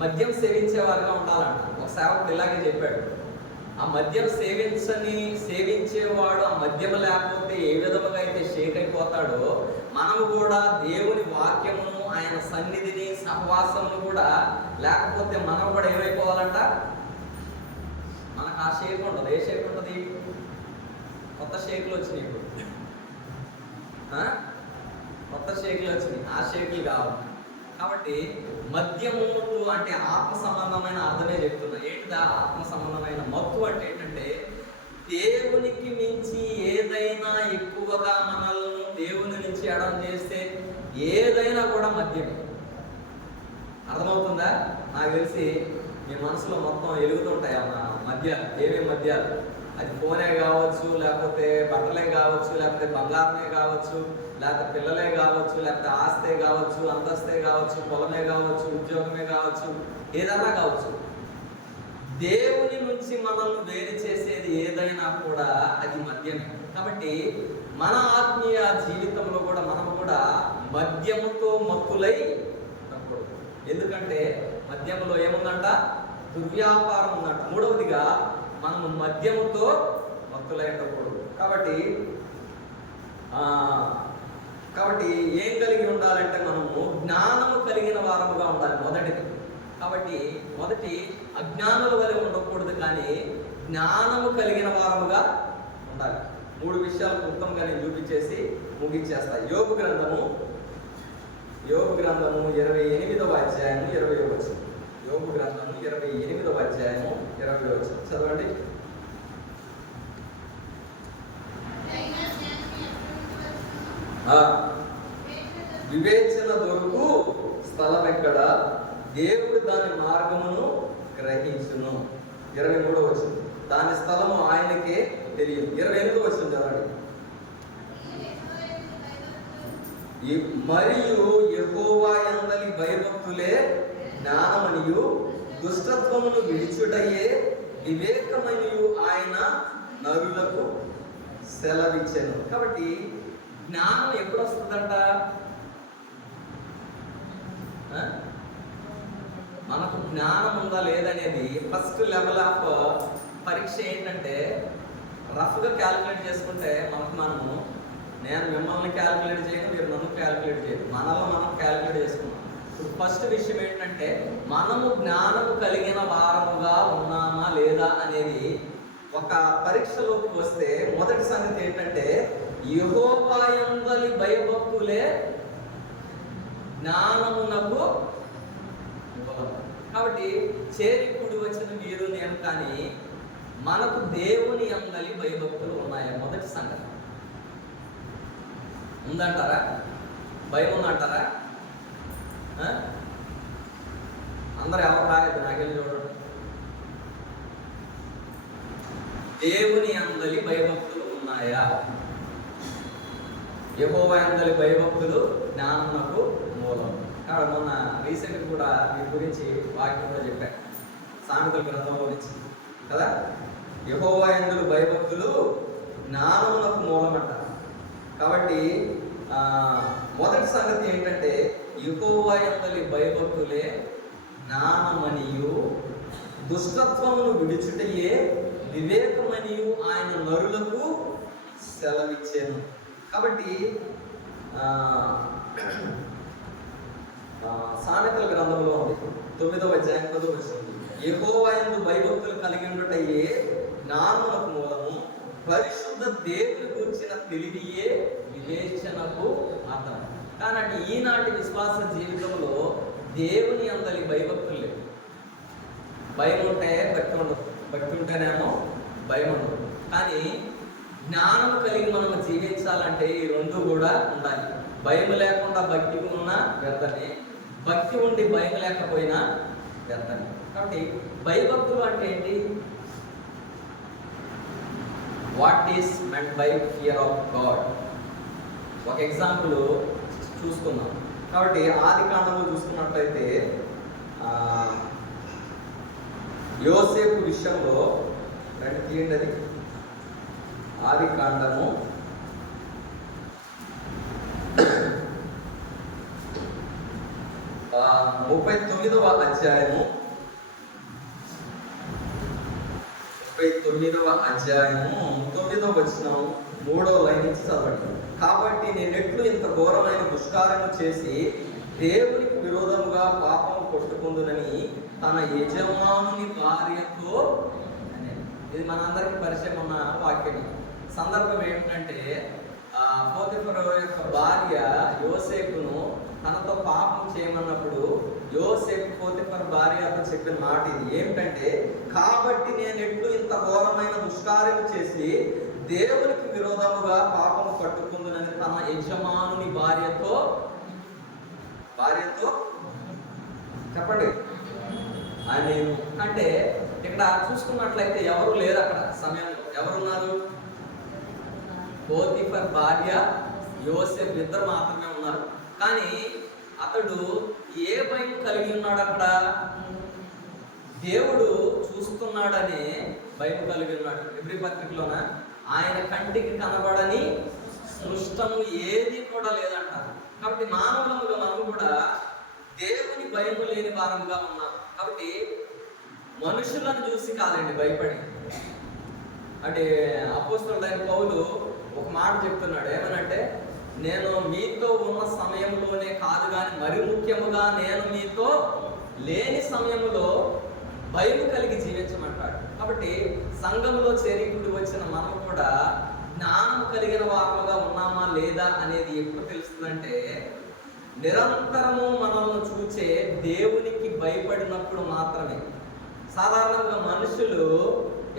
మద్యం సేవించేవారుగా ఉండాలంట. ఒక సేవకుడు ఇలాగే చెప్పాడు, ఆ మద్యం సేవించేవాడు ఆ మద్యం లేకపోతే ఏ విధముగా అయితే షేక్ అయిపోతాడో, మనము కూడా దేవుని వాక్యమును, ఆయన సన్నిధిని, సహవాసమును కూడా లేకపోతే మనం కూడా ఏమైపోవాలంట? మనకు ఆ షేక్ ఉంటుంది. ఏ షేక్ ఉంటుంది? కొత్త షేకులు వచ్చినాయి ఇప్పుడు, కొత్త షేకులు వచ్చినాయి. ఆ షేకులు కావాలి. కాబట్టి మద్యము అంటే ఆత్మ సంబంధమైన అర్థమే చెప్తున్నా. ఏంటిదా ఆత్మ సంబంధమైన మత్తు అంటే? ఏంటంటే దేవునికి మించి ఏదైనా ఎక్కువగా మనల్ని దేవుని నుంచి ఎడం చేస్తే ఏదైనా కూడా మద్యమే. అర్థమవుతుందా? నాకు తెలిసి మీ మనసులో మొత్తం ఎలుగుతుంటాయి అన్న మద్యాలు. ఏమేమి మద్యాలు? అది ఫోనే కావచ్చు, లేకపోతే బట్టలే కావచ్చు, లేకపోతే బంగారమే కావచ్చు, లేకపోతే పిల్లలే కావచ్చు, లేకపోతే ఆస్తే కావచ్చు, అంతస్తే కావచ్చు, పొలమే కావచ్చు, ఉద్యోగమే కావచ్చు, ఏదైనా కావచ్చు. దేవుని నుంచి మనల్ని వేరు చేసేది ఏదైనా కూడా అది మద్యమే. కాబట్టి మన ఆత్మీయ జీవితంలో కూడా మనం కూడా మద్యముతో మత్తులై ఉండకూడదు. ఎందుకంటే మద్యములో ఏముందంట? దుర్వ్యాపారం ఉందంట. మూడవదిగా మనము మద్యముతో మత్తులై ఉండకూడదు. కాబట్టి ఏం కలిగి ఉండాలంటే మనము జ్ఞానము కలిగిన వారముగా ఉండాలి మొదటిది. కాబట్టి మొదటి అజ్ఞానుల వలె ఉండకూడదు, కానీ జ్ఞానము కలిగిన వారముగా ఉండాలి. 3 విషయాలు క్లుప్తంగా నేను చూపించేసి ముగించేస్తా. యోబు గ్రంథము 28వ అధ్యాయము 20వ వచనం. యోబు గ్రంథము 28వ అధ్యాయము 20వ వచనం చదవండి. వివేచన దొరుకు స్థలం ఎక్కడ? దేవుడు దాని మార్గమును గ్రహించును. 23వ వచనం. దాని స్థలము ఆయనకే తెలియదు. 28వ వచనం చదవండి. మరియు యెహోవా యందలి భయభక్తులే జ్ఞానమనియు దుష్టత్వమును విడిచుటయే వివేకమనియు ఆయన నరులకు సెలవిచ్చెను. కాబట్టి జ్ఞానం ఎప్పుడు వస్తుందంట? మనకు జ్ఞానం ఉందా లేదనేది ఫస్ట్ లెవెల్ ఆఫ్ పరీక్ష ఏంటంటే, రఫ్గా క్యాలిక్యులేట్ చేసుకుంటే మనము నేను మిమ్మల్ని క్యాలిక్యులేట్ చేయను, మీరు నన్ను క్యాలిక్యులేట్ చేయను, మనలో మనం క్యాలిక్యులేట్ చేసుకున్నాం. ఇప్పుడు ఫస్ట్ విషయం ఏంటంటే మనము జ్ఞానము కలిగిన వారముగా ఉన్నామా లేదా అనేది ఒక పరీక్షలోకి వస్తే మొదటి సంగతి ఏంటంటే యెహోవా యందలి భయభక్తులే జ్ఞానమునకు మూలం. కాబట్టి చేరి కూడి వచ్చిన మీరు నేను, కానీ మనకు దేవుని యందలి భయభక్తులు ఉన్నాయా? మొదటి సంగతి ఉందంటారా? భయం ఉందంటారా? అందరూ ఎవరు రాలేదు, నాకెళ్ళి చూడండి. దేవుని యందలి భయభక్తులు ఉన్నాయా? యెహోవా యందలి భయభక్తులు జ్ఞానమునకు మూలం. కాబట్టి మొన్న రీసెంట్ కూడా మీ గురించి వాక్యంలో చెప్పాను, సామెతల గ్రంథంలో నుంచి కదా. యెహోవా యందలి భయభక్తులు జ్ఞానమునకు మూలం అంటారు. కాబట్టి మొదటి సంగతి ఏంటంటే యెహోవా యందలి భయభక్తులే జ్ఞానమనియు దుష్టత్వమును విడిచుటయే వివేకమనియు ఆయన నరులకు సెలవిచ్చాను. కాబట్టి సామెతల గ్రంథంలో ఉంది 9వ అధ్యాయం 10వ వచనం. యెహోవా యందు భయభక్తులు కలిగి ఉండుటయే జ్ఞానమునకు మూలము, పరిశుద్ధ దేవుని గురించిన తెలివియే వివేచనకు ఆధారం. కానీ ఈనాటి విశ్వాస జీవితంలో దేవుని యందలి భయభక్తులు లేవు. భయం ఉంటే భక్తి ఉండదు, భక్తి ఉంటేనేమో భయం ఉండదు. కానీ జ్ఞానం కలిగి మనం జీవించాలంటే ఈ రెండు కూడా ఉండాలి. భయం లేకుండా భక్తి ఉన్నా వ్యర్థమే, భక్తి ఉండి భయం లేకపోయినా వ్యర్థమే. కాబట్టి భయభక్తులు అంటే ఏంటి? What is meant by fear of God? ఒక ఎగ్జాంపుల్ చూసుకుందాం. కాబట్టి ఆది కాండంలో చూసుకున్నట్లయితే యోసేపు విషయంలో రెండు తీయండి. అది ఆది కాండము 12వ 39వ అధ్యాయము 9వ వచనం 3వ లైన్ నుంచి చదవండి. కాబట్టి నేనెట్లు ఇంత ఘోరమైన దుష్కార్యము చేసి దేవునికి విరోధముగా పాపము కొట్టుకుందునని తన యజమానుని భార్యతో, ఇది మనందరికీ పరిచయం ఉన్న వాక్యం. సందర్భం ఏమిటంటే పోతిఫరు యొక్క భార్య యోసేపును తనతో పాపం చేయమన్నప్పుడు యోసేపు పోతిఫర్ భార్యతో చెప్పిన మాట ఇది ఏమిటంటే, కాబట్టి నేను ఎట్లు ఇంత ఘోరమైన దుష్కార్యము చేసి దేవునికి విరోధముగా పాపము పట్టుకుందునని తన యజమానుని భార్యతో చెప్పండి అని. అంటే ఇక్కడ చూసుకున్నట్లయితే ఎవరు లేరు అక్కడ సమయంలో. ఎవరున్నారు? పోతిఫర్ భార్య, యోసేపు ఇద్దరు మాత్రమే ఉన్నారు. కానీ అతడు ఏ భయం కలిగి ఉన్నాడు? అక్కడ దేవుడు చూస్తున్నాడనే భయం కలిగి ఉన్నాడు. ఎబ్రీ పత్రికలోన ఆయన కంటికి కనబడని సృష్టము ఏది కూడా లేదంటారు. కాబట్టి మానవులముగా మనం కూడా దేవుని భయము లేని వారంగా ఉన్నాం. కాబట్టి మనుషులను చూసి కాదండి భయపడి. అంటే అపోస్తలుడైన పౌలు ఒక మాట చెప్తున్నాడు. ఏమనంటే, నేను మీతో ఉన్న సమయంలోనే కాదు కానీ మరి ముఖ్యముగా నేను మీతో లేని సమయంలో భయం కలిగి జీవించమంటాడు. కాబట్టి సంఘంలో చేరికుడి వచ్చిన మనం కూడా జ్ఞానం కలిగిన వారుగా ఉన్నామా లేదా అనేది ఎప్పుడు తెలుస్తుందంటే, నిరంతరము మనల్ని చూచే దేవునికి భయపడినప్పుడు మాత్రమే. సాధారణంగా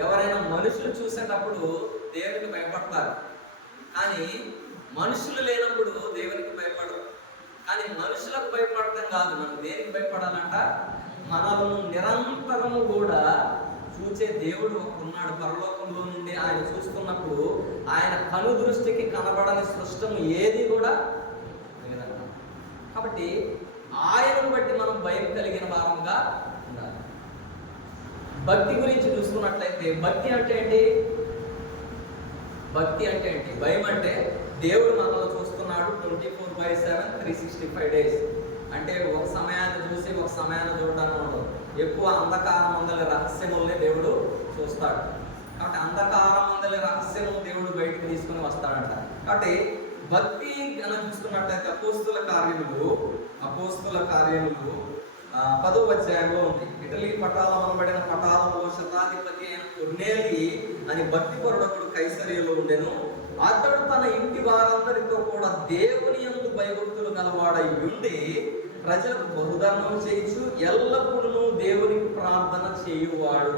ఎవరైనా మనుషులు చూసేటప్పుడు దేవునికి భయపడతారు, కానీ మనుషులు లేనప్పుడు దేవునికి భయపడరు. కానీ మనుషులకు భయపడటం కాదు, మనం దేనికి భయపడాలంట? మనల్ని నిరంతరము కూడా చూచే దేవుడు ఉన్నాడు పరలోకంలో నుండి. ఆయన చూస్తున్నప్పుడు ఆయన కను దృష్టికి కనబడని సృష్టము ఏది కూడా లేదంట. కాబట్టి ఆయనను బట్టి మనం భయం కలిగిన వారంగా ఉండాలి. భక్తి గురించి చూసుకున్నట్లయితే భక్తి అంటే ఏంటి? భయం అంటే దేవుడు మనల్ని చూస్తున్నాడు 24/7 365 days. అంటే ఒక సమయాన్ని చూసి ఒక సమయాన్ని చూడడానికి ఉండదు. ఎక్కువ అంధకారం అందరి రహస్యములనే దేవుడు చూస్తాడు. కాబట్టి అంధకారం అందరి రహస్యము దేవుడు బయటికి తీసుకుని వస్తాడంట. కాబట్టి భక్తి అని చూసుకున్నట్లయితే అపోస్తుల కార్యములు 10వ అధ్యాయంలో ఉంది. ఇటలీ పటాలం అనబడిన పటాలంలో శతాధిపతి అయిన కొర్నేలి అని భక్తిపరుడు ఒకడు కైసరియలో ఉండెను. అతడు తన ఇంటి వారందరితో కూడా దేవుని యందు భయభక్తులు గలవాడై ఉండి ప్రజలకు బహుధర్మం చేయించు ఎల్లప్పుడూ దేవునికి ప్రార్థన చేయువాడు.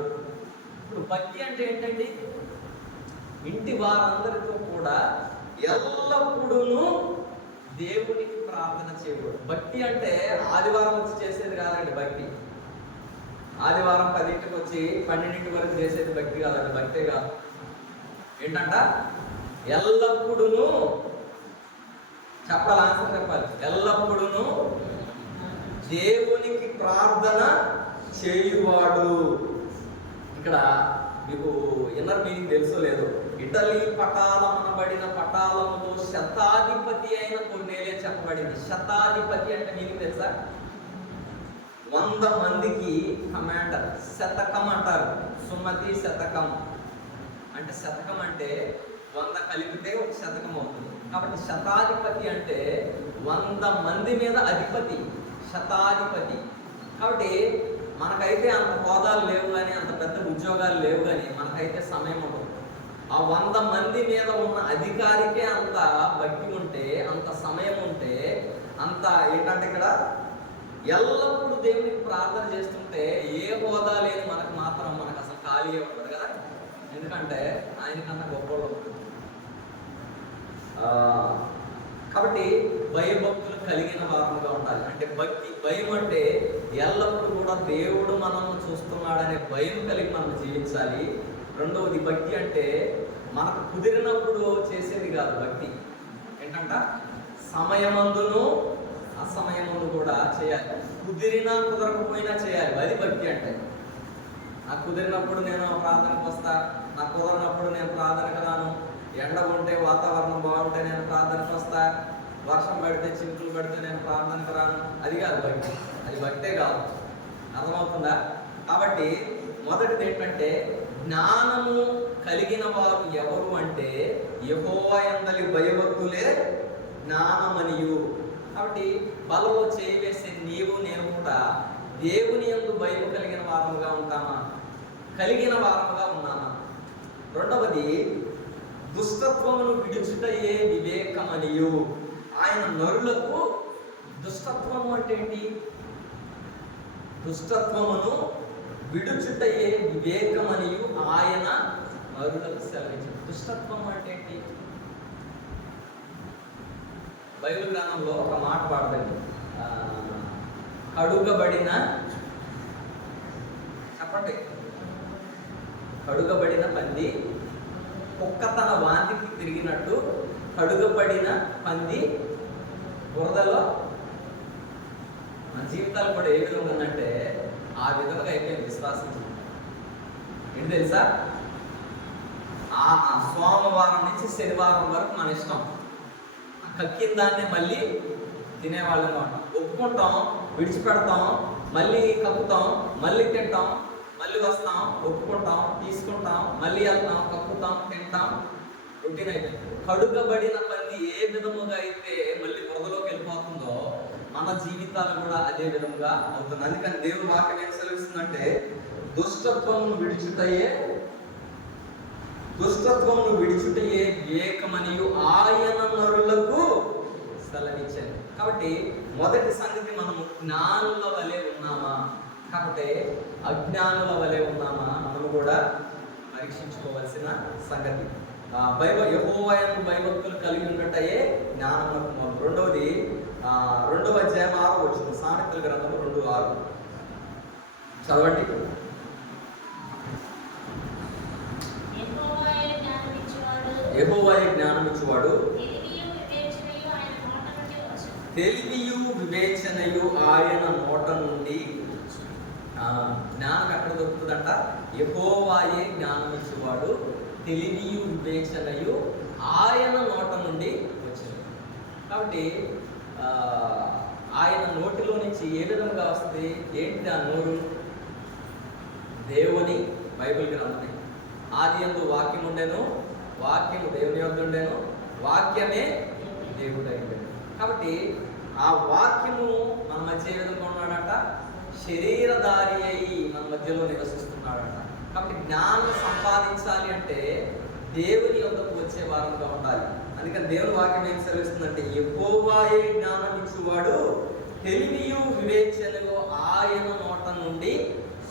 ఇప్పుడు భక్తి అంటే ఏంటండి? ఇంటి వారందరితో కూడా ఎల్లప్పుడూ దేవునికి ప్రార్థన చేయకూడదు. భక్తి అంటే ఆదివారం వచ్చి చేసేది కాదండి. భక్తి ఆదివారం 10ంటికి వచ్చి 12ంటి వరకు చేసేది భక్తి కాదండి. భక్తే కాదు. ఏంటంట? ఎల్లప్పుడూ చెప్పాలి, ఆన్సర్ చెప్పాలి. ఎల్లప్పుడూ దేవునికి ప్రార్థన చేయువాడు. ఇక్కడ మీకు ఇన్నర్ మీనింగ్ తెలుసో లేదు. ఇటలీ పటాలం అనబడిన పటాలంలో శతాధిపతి అయిన కొర్నేలి అని చెప్పబడింది. శతాధిపతి అంటే మీకు తెలుసా? 100 మందికి కమాండర్. శతకం అంటారు. సుమతి శతకం అంటే, శతకం అంటే 100 కలిపితే ఒక శతకం అవుతుంది. కాబట్టి శతాధిపతి అంటే 100 మంది మీద అధిపతి, శతాధిపతి. కాబట్టి మనకైతే అంత హోదాలు లేవు కానీ, అంత పెద్ద ఉద్యోగాలు లేవు కానీ, మనకైతే సమయం ఉండదు. ఆ 100 మంది మీద ఉన్న అధికారికే అంత భక్తి ఉంటే, అంత సమయం ఉంటే, అంత ఏంటంటే ఇక్కడ ఎల్లప్పుడూ దేవునికి ప్రార్థన చేస్తుంటే ఏ హోదా లేని మనకు మాత్రం మనకు అసలు ఖాళీ ఉండదు కదా. ఎందుకంటే ఆయనకన్నా గొప్పలో ఉంటుంది. కాబట్టి భయభక్తులు కలిగిన వారముగా ఉండాలి. అంటే భయం అంటే ఎల్లప్పుడూ కూడా దేవుడు మనల్ని చూస్తున్నాడనే భయం కలిగి మనం జీవించాలి. రెండవది భక్తి అంటే మనకు కుదిరినప్పుడు చేసేది కాదు. భక్తి ఏంటంట? సమయమందును అసమయమందు కూడా చేయాలి. కుదిరినా కుదరకపోయినా చేయాలి. అది భక్తి అంటే. నాకు కుదిరినప్పుడు నేను ప్రార్థనకు వస్తా, నాకు కుదరినప్పుడు నేను ప్రార్థనకు రాను. ఎండ ఉంటే వాతావరణం బాగుంటే నేను ప్రార్థనకు వస్తా. వర్షం పడితే చినుకులు పడితే నేను ప్రార్థనకు రాను, అది కాదు భక్తి. అది భక్తే కాదు. అర్థమవుతుందా? కాబట్టి మొదటిది ఏంటంటే, జ్ఞానము కలిగిన వారు ఎవరు అంటే యెహోవా యందలి భయభక్తులే జ్ఞానమనియు. కాబట్టి బలలో చేయి వేసే నీవు నేను కూడా దేవుని యందు భయం కలిగిన వారముగా ఉంటామా? కలిగిన వారముగా ఉన్నామా? రెండవది, దుష్టత్వమును విడుచుటయే వివేకమనియు. ఆయన నరులకు దుష్టత్వము అంటే ఏంటి? దుష్టత్వమును విడుచుటయే వివేకమనియు ఆయన నరులకు సెలవించాడు. దుష్టత్వం అంటే ఏంటి? బైబిల్ గ్రంథంలో ఒక మాట పాడదండి, కడుగబడిన, చెప్పండి, కడుగబడిన పంది కుక్క తన వాంతికి తిరిగినట్టు కడుగబడిన పంది బురదలో. మన జీవితాలు కూడా ఏ విధంగా ఉందంటే ఆ విధంగా అయిపోయింది విశ్వాసం. ఏంటి తెలుసా? ఆ సోమవారం నుంచి శనివారం వరకు మన ఇష్టం. కక్కిన దాన్ని మళ్ళీ తినేవాళ్ళం. ఒప్పుకుంటాం, విడిచిపెడతాం, మళ్ళీ కక్కుతాం, మళ్ళీ తింటాం, మళ్ళీ వస్తాం, ఒప్పుకుంటాం, తీసుకుంటాం, మళ్ళీ వెళ్తాం, కక్కుతాం, తింటాం. రొటీన్ అయిపోయింది. కడుగబడిన పంది ఏ విధముగా అయితే మళ్ళీ బురదలోకి వెళ్ళిపోతుందో మన జీవితాలు కూడా అదే విధంగా అవుతుంది. అందుకని దేవుని వాక్యం ఏం సెలవిస్తుందంటే, దుష్టత్వమును విడిచుటయే వివేకమనియు ఆయన నరులకు సెలవిచ్చాడు. కాబట్టి మొదటి సంగతి, మనము జ్ఞానుల వలె ఉన్నామా? కాబట్టి అజ్ఞానుల వలె ఉన్నామా? మనము కూడా పరీక్షించుకోవాల్సిన సంగతి. యెహోవా యందు భయభక్తులు కలిగి ఉన్నట్టయే జ్ఞానమునకు. రెండవది, 2వ అధ్యాయం 6వ వచనం, సామెతల గ్రంథం 2:6 చదవండి. యెహోవాయే జ్ఞానం ఇచ్చువాడు, తెలివియు వివేచనయు ఆయన నోట నుండి. జ్ఞానం ఎక్కడ దొరుకుతుందంట? యెహోవాయే జ్ఞానం ఇచ్చేవాడు, తెలివియు వివేచనయు ఆయన నోట నుండి వచ్చింది. కాబట్టి ఆయన నోటిలో నుంచి ఏ విధంగా వస్తుంది? ఏంటి ఆ నోరు? దేవుని బైబిల్ గ్రంథమే. ఆదియందు వాక్యం ఉండెను, వాక్యము దేవుని యొద్ద ఉండెను, వాక్యమే దేవుడు అయిపోయాడు. కాబట్టి ఆ వాక్యము మన మధ్య ఏ విధంగా ఉన్నాడంట? శరీరధారి అయి మన మధ్యలో నివసిస్తున్నాడంట. కాబట్టి జ్ఞానం సంపాదించాలి అంటే దేవుని యొద్దకు వచ్చే వారంగా ఉండాలి. అందుకని దేవుని వాక్యం ఏం సెలవిస్తుందంటే, యెహోవాయే జ్ఞానం ఇచ్చువాడు, తెలివియు వివేచనయు ఆయన నోట నుండి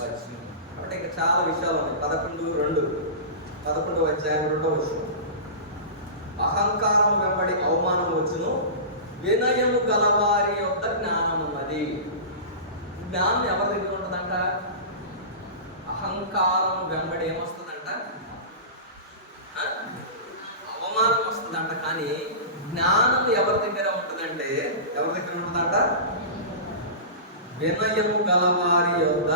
వచ్చింది. కాబట్టి ఇంకా చాలా విషయాలు ఉన్నాయి. 11వ అధ్యాయం 2వ వచనం, అహంకారం వెంబడి అవమానం వచ్చును, వినయము గలవారి యొక్క జ్ఞానము అది. జ్ఞానం ఎవరి దగ్గర ఉంటుందంట? అహంకారం వెంబడి ఏమొస్తుందంట? అవమానం వస్తుందంట. కానీ జ్ఞానం ఎవరి దగ్గర ఉంటుందంటే, ఎవరి దగ్గర ఉంటుందంట? వినయము గలవారి యొక్క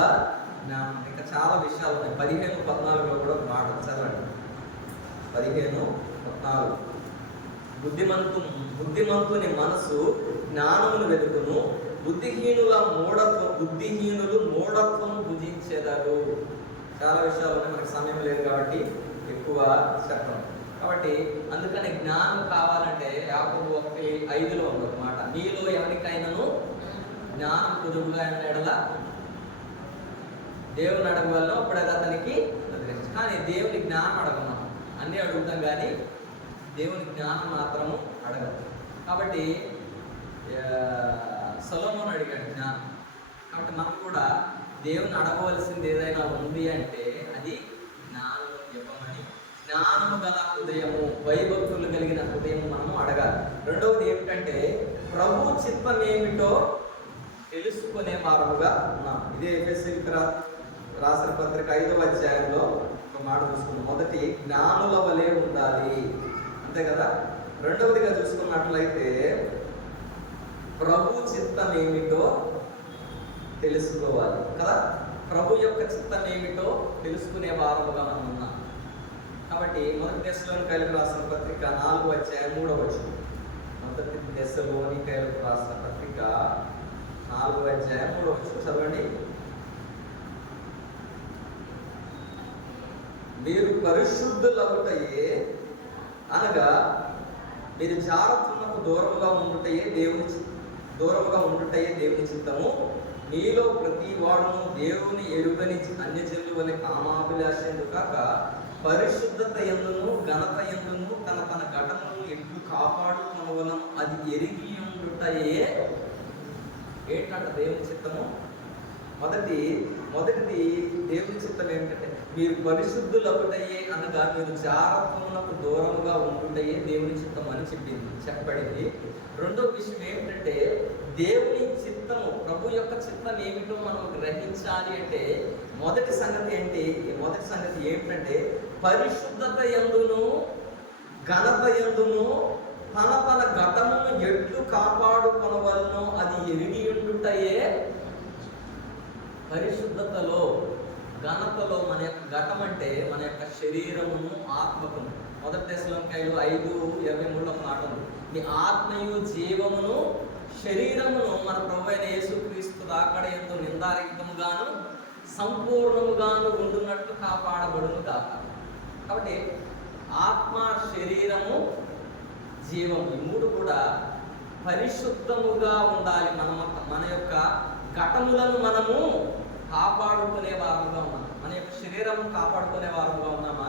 జ్ఞానం. ఇంకా చాలా విషయాలు ఉన్నాయి. 15:14 కూడా మాట చదవండి. 15:14, బుద్ధిమంతుని మనసు జ్ఞానమును వెతుకును, బుద్ధిహీనులు మూఢత్వము భుజించెదరు. చాలా విషయాలు ఉన్నాయి, మనకు సమయం లేదు కాబట్టి ఎక్కువ చెప్పడం. కాబట్టి అందుకని జ్ఞానం కావాలంటే యాకోబు 1:5 ఉంది ఒక మాట, మీలో ఎవరికైనాను జ్ఞానం కుదురుగా ఎడల దేవుని అడగవల్ల అప్పుడు అది అతనికి అదృష్టం. కానీ దేవుని జ్ఞానం అడగం, అన్నీ అడుగుతాం కానీ దేవుని జ్ఞానం మాత్రము అడగదు. కాబట్టి సొలొమోను అడిగాడు జ్ఞానం. కాబట్టి మనం కూడా దేవుని అడగవలసింది ఏదైనా ఉంది అంటే అది జ్ఞానం చెప్పమని. జ్ఞానము గల హృదయము, భయభక్తులు కలిగిన హృదయము మనము అడగాలి. రెండవది ఏమిటంటే, ప్రభు చిత్తం ఏమిటో తెలుసుకునే వారముగా ఉన్నాం. ఇదే ఎఫెసీయులకు రాసిన పత్రిక 5వ అధ్యాయంలో ఒక మాట చూసుకున్నాం. మొదటి, జ్ఞానుల వలె ఉండాలి, అంతే కదా. రెండవదిగా చూసుకున్నట్లయితే, ప్రభు చిత్తం ఏమిటో తెలుసుకోవాలి కదా. ప్రభు యొక్క చిత్తం ఏమిటో తెలుసుకునే వారముగా మనం ఉన్నాం. కాబట్టి 1 తెస్సలోనికైలకు రాసిన పత్రిక 4వ అధ్యాయం 3వ వచనం, మొదటి తెస్సలోనికైలకు రాసిన పత్రిక 4వ అధ్యాయం 3వ వచనం చదవండి. మీరు పరిశుద్ధులవుటయే అనగా మీరు జారత్వమునకు దూరముగా ఉండుటయే దేవుని చిత్తము. మీలో ప్రతి వాడును దేవుని ఎరుగని అన్యజనుల వలె కామాభిలాషందు కాక పరిశుద్ధత యందును ఘనత యందును తన ఘటనను ఎట్లు కాపాడుకొనవలెను అది ఎరిగి ఉండుటయే. ఏంటంట దేవుని చిత్తము? మొదటిది దేవుని చిత్తం ఏమిటంటే మీరు పరిశుద్ధులవుటయే అనగా మీరు జారత్వమునకు దూరముగా ఉండుటయే దేవుని చిత్తం అని చెప్పబడింది. రెండవ విషయం ఏమిటంటే దేవుని చిత్తము, ప్రభు యొక్క చిత్తం ఏమిటో మనం గ్రహించాలి అంటే మొదటి సంగతి ఏమిటంటే పరిశుద్ధత యందును ఘనత యందును తన ఘటమును ఎట్లు కాపాడుకొనవలెనో అది ఎరిగి ఉండుటయే. పరిశుద్ధతలో ఘనతలో మన యొక్క ఘటం అంటే మన యొక్క శరీరమును ఆత్మకును. మొదటి తెస్సలోనికైలు 5:23 ఒక మాట ఉంది. మీ ఆత్మయు జీవమును శరీరమును మన ప్రభువైన యేసుక్రీస్తు రాకడయందు నిందారహితముగాను సంపూర్ణముగాను ఉండునట్లు కాపాడబడును కాక. కాబట్టి ఆత్మ, శరీరము, జీవం ఈ మూడు కూడా పరిశుద్ధముగా ఉండాలి. మన యొక్క ఘటములను మనము కాపాడుకునే వారముగా ఉన్నామా? మన యొక్క శరీరం కాపాడుకునే వారముగా ఉన్నామా?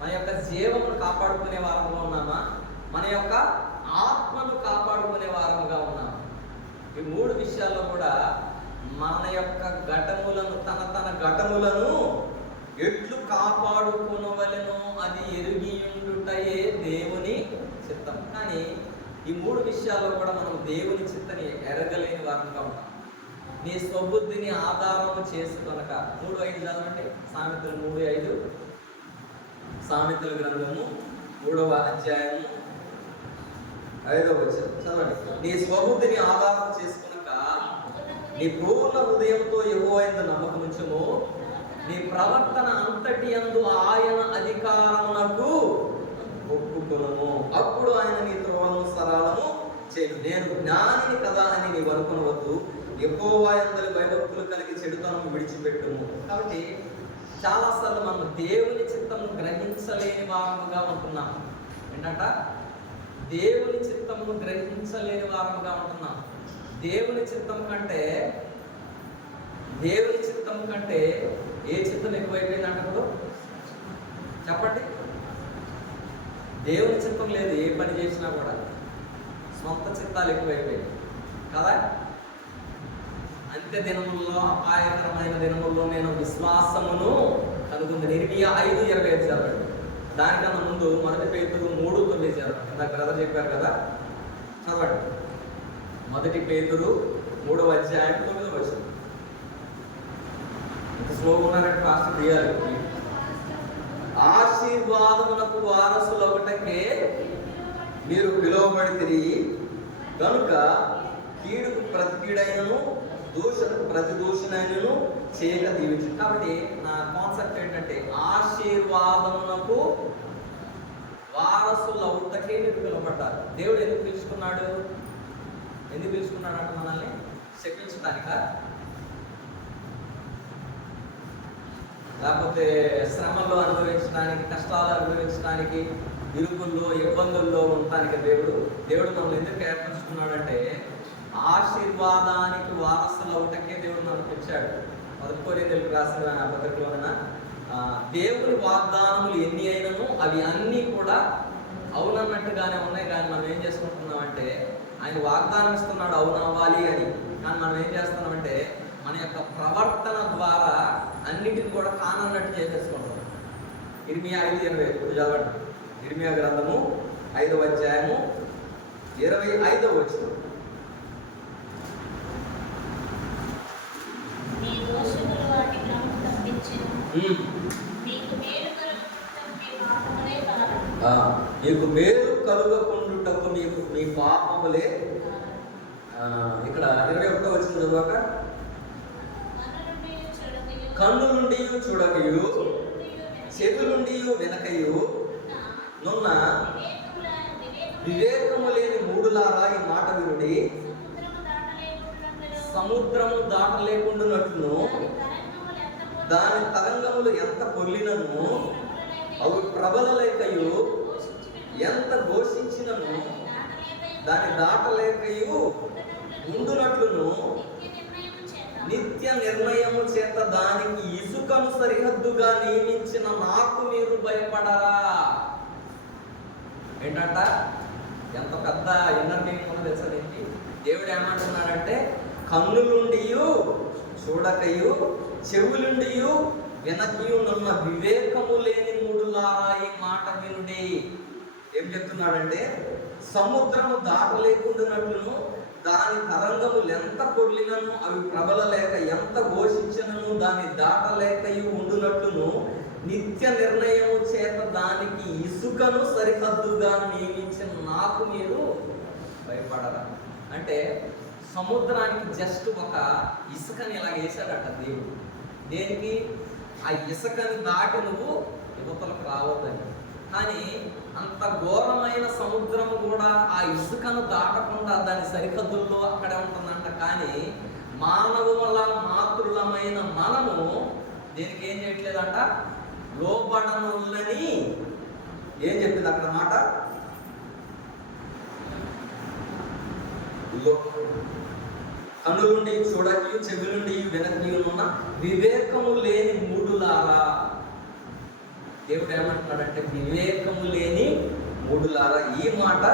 మన యొక్క జీవమును కాపాడుకునే వారముగా ఉన్నామా? మన యొక్క ఆత్మను కాపాడుకునే వారముగా ఉన్నామా? ఈ మూడు విషయాల్లో కూడా మన యొక్క ఘటములను తన ఘటములను ఎట్లు కాపాడుకొనవలెనో అది ఎరిగి ఉండుటయే దేవుని చిత్తం. కానీ ఈ మూడు విషయాల్లో కూడా మనం దేవుని చిత్తని ఎరగలేని వారంగా ఉంటాం. నీ స్వబుద్ధిని ఆధారము చేసుకొనక 3:5 చదవండి. సామెతలు 3:5. సామెతల గ్రంథము 3వ అధ్యాయము 5వ వచనం చదవండి. నీ స్వబుద్ధిని ఆధారం చేసుకొనక నీ పూర్ణ హృదయంతో యెహోవాయందు నమ్మకముంచుము. నీ ప్రవర్తన అంతటి యందు ఆయన అధికారమునకు ఒప్పుకొనుము. అప్పుడు ఆయన నీ త్రోవను సరళము చేయను. నేను జ్ఞానిని కదా అని నీవు అనుకొనవద్దు. యెహోవాయందు భయభక్తులు కలిగి చెడుతనం విడిచిపెట్టుము. కాబట్టి చాలాసార్లు మనం దేవుని చిత్తము గ్రహించలేని వారముగా ఉంటున్నాం. ఏంటంట? దేవుని చిత్తము గ్రహించలేని వారముగా ఉంటున్నాం. దేవుని చిత్తం కంటే ఏ చిత్తం ఎక్కువైపోయింది అంటప్పుడు చెప్పండి. దేవుని చిత్తం లేదు. ఏ పని చేసినా కూడా సొంత చిత్తాలు ఎక్కువైపోయాయి కదా. అంత్య దినముల్లో, అపాయకరమైన దినముల్లో నేను విశ్వాసమును కనుగొంది. ఇర్మియా 5:25 చదవండి. దానికన్నా ముందు 1 పేతురు 3:9 చదవండి. ఇందాక బ్రదర్ చెప్పారు కదా, చదవండి. 1 పేతురు 3వ అధ్యాయం 9వ వచనం. ఇంత స్లోగా ఉన్నారంటే ఫాస్ట్ తీయాలి. ఆశీర్వాదమునకు వారసులొకటకే మీరు పిలువబడితిరి కనుక కీడుకు ప్రతి కీడైనను దూషణకు ప్రతి దూషణైనను చేయక దీవించు. కాబట్టి నా కాన్సెప్ట్ ఏంటంటే ఆశీర్వాదమునకు వారసులవుటకే మీరు పిలువబడ్డారు. దేవుడు ఎందుకు పిలుచుకున్నాడు అంటే మనల్ని శపించడానిక, లేకపోతే శ్రమల్లో అనుభవించడానికి, కష్టాలు అనుభవించడానికి, ఇరుకుల్లో ఇబ్బందుల్లో ఉండటానికి దేవుడు మనల్ని ఎందుకు ఏర్పరచుకున్నాడంటే ఆశీర్వాదానికి వారసులు అవుటకే దేవుడు మనకు పిలిచాడు. 1 కొరింథీయులకు రాసిన పత్రికలోన దేవుని వాగ్దానములు ఎన్ని అయినను అవి అన్నీ కూడా అవునన్నట్టుగానే ఉన్నాయి. కానీ మనం ఏం చేసుకుంటున్నామంటే ఆయన వాగ్దానం ఇస్తున్నాడు అవును అవ్వాలి అని, కానీ మనం ఏం చేస్తున్నామంటే మన యొక్క ప్రవర్తన ద్వారా అన్నిటిని కూడా కానన్నట్టు చేసేసుకుంటాం. ఇర్మియా 5:25 చదవండి. ఇర్మియా గ్రంథము 5వ అధ్యాయము 25వ వచనం. నీకు మేలు కలుగకుండుటకు మీ పాపములే. ఇక్కడ 21వ వచనం చదువాక కన్ను నుండి చూడకయు చెవి నుండి వెనకయు నున్న వివేకము లేని మూడులారా ఈ మాట వినుడి. సముద్రము దాటలేకుండానట్లును దాని తరంగములు ఎంత పొర్లినను అవి ప్రబలలేకయు ఎంత ఘోషించినను దాని దాటలేకయు ఉండునట్లును నిత్య నిర్ణయము చేత దానికి ఇసుకను సరిహద్దుగా నియమించిన నాకు మీరు భయపడరా. ఏంటంట? ఎంత పెద్ద ఇన్నర్ మీనింగ్ ఉందో తెలుసా దీనికి? దేవుడు ఏమంటున్నాడంటే, కన్నులుండియు చూడకయు చెవులుండియు వినకయునున్న వివేకము లేని మూడులారా ఈ మాట వినుడి. ఏం చెప్తున్నాడంటే, సముద్రము దాటలేకుండానట్లును దాని తరంగములు ఎంత పొర్లినను అవి ప్రబలలేక ఎంత ఘోషించినను దాని దాటలేకయు ఉండునట్లును నిత్య నిర్ణయము చేత దానికి ఇసుకను సరిహద్దుగా నియమించిన నాకు మీరు భయపడరా. అంటే సముద్రానికి జస్ట్ ఒక ఇసుకని ఇలా వేశాడట దేవుడు. దేనికి? ఆ ఇసుకని దాటి నువ్వు యువతలకు రావద్దని. కానీ అంత ఘోరమైన సముద్రము కూడా ఆ ఇసుకను దాటకుండా దాని సరిహద్దుల్లో అక్కడే ఉంటుందంట. కానీ మానవుల మాతృలమైన మనము దీనికి ఏం చేయట్లేదంట? లోబడనులని ఏం చెప్పింది అక్కడ మాట? కన్నులుండి చూడకయు చెవులుండి వినకయున్న వివేకము లేని మూడులారా. దేవుడు ఏమంటున్నాడంటే, వివేకము లేని మూడులారా ఈ మాట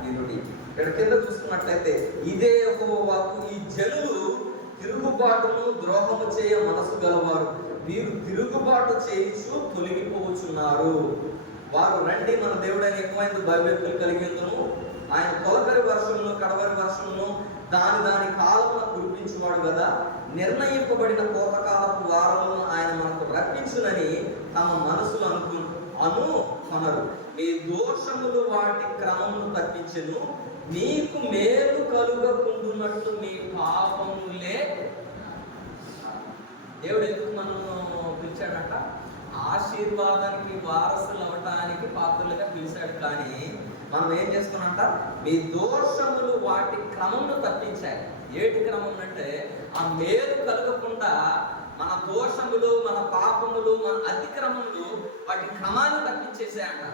వినుడి. ఇక్కడ కింద చూసుకున్నట్లయితే, ఇదే యెహోవాకు ఈ జనులు తిరుగుబాటును ద్రోహము చేయ మనసు గలవారు, వీరు తిరుగుబాటు చేయించు తొలగిపోవచ్చున్నారు. వారు రండి, మన దేవుడైన ఎక్కువైంది భయభక్తులు కలిగేందును, ఆయన తొలకరి వర్షమును కడవరి వర్షమును దాని కాలమున కురిపించువాడు కదా, నిర్ణయింపబడిన కోతకాలపు వారములను ఆయన మనకు రప్పించునని తమ మనసులు అనుకొనరు. మీ దోషములు వాటి క్రమమును తప్పించెను, మీకు మేలు కలుగకుండునట్లు మీ పాపములే. దేవుడు ఎందుకు మనల్ని పిలిచాడంట? ఆశీర్వాదానికి వారసులు అవటానికి పాత్రలుగా పిలిచాడు. కానీ మనం ఏం చేస్తున్నామంట? మీ దోషములు వాటి క్రమమును తప్పించాయి. ఏటి క్రమం అంటే, ఆ మేలు కలగకుండా మన దోషములు, మన పాపములు, మన అతిక్రమములు వాటి క్రమాన్ని తప్పించేసాయంట.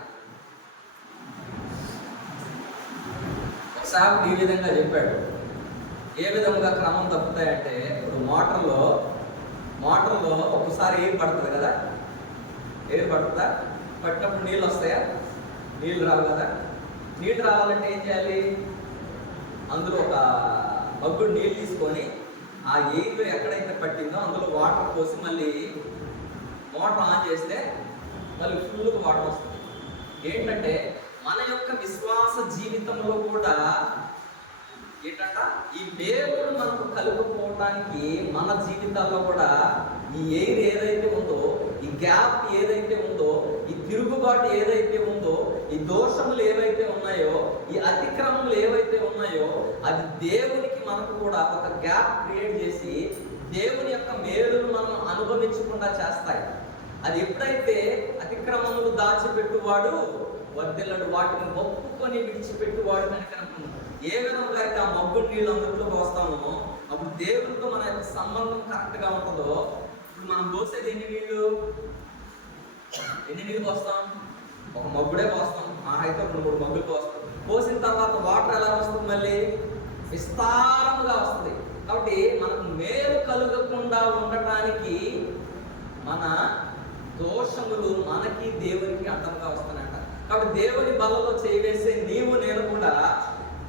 ఒకసారి ఈ విధంగా చెప్పాడు. ఏ విధంగా క్రమం తప్పుతాయంటే, ఇప్పుడు మోటార్లో ఒకసారి ఎయిర్ పడుతుంది కదా, ఎయిర్ పడుతుందా? పట్టినప్పుడు నీళ్ళు వస్తాయా? నీళ్ళు రావు కదా. నీళ్ళు రావాలంటే ఏం చేయాలి? అందులో ఒక మగ్గుడు నీళ్ళు తీసుకొని ఆ ఎయిర్లో ఎక్కడైతే పట్టిందో అందులో వాటర్ పోసి మళ్ళీ మోటార్ ఆన్ చేస్తే మళ్ళీ ఫుల్గా వాటర్ వస్తుంది. ఏంటంటే మన యొక్క విశ్వాస జీవితంలో కూడా ఏంటంట, ఈ మేలును మనకు కలుగుకోవడానికి మన జీవితాల్లో కూడా ఈ ఎయిర్ ఏదైతే ఉందో, ఈ గ్యాప్ ఏదైతే ఉందో, ఈ తిరుగుబాటు ఏదైతే ఉందో, ఈ దోషములు ఏవైతే ఉన్నాయో, ఈ అతిక్రమములు ఏవైతే ఉన్నాయో, అది దేవునికి మనకు కూడా ఒక గ్యాప్ క్రియేట్ చేసి దేవుని యొక్క మేలును మనం అనుభవించకుండా చేస్తాయి. అది ఎప్పుడైతే అతిక్రమములు దాచిపెట్టువాడు వర్ధిల్లడు, వాటిని ఒప్పుకొని విడిచిపెట్టువాడు కనుక ఏ విధంగా అయితే ఆ మగ్గుడు నీళ్ళు అందులోకి వస్తామో అప్పుడు దేవుడితో మన యొక్క సంబంధం కరెక్ట్గా ఉంటుందో. ఇప్పుడు మనం పోసేది ఎన్ని నీళ్ళు పోస్తాం? ఒక మగ్గుడే పోస్తాం, ఆ అయితే 2-3 మగ్గులు పోస్తాం. పోసిన తర్వాత వాటర్ ఎలా వస్తుంది? మళ్ళీ విస్తారముగా వస్తుంది. కాబట్టి మనకు మేలు కలుగకుండా ఉండటానికి మన దోషములు మనకి దేవునికి అడ్డంగా వస్తున్నాయంట. కాబట్టి దేవుని బలలో చేయవేసే నీవు నేను కూడా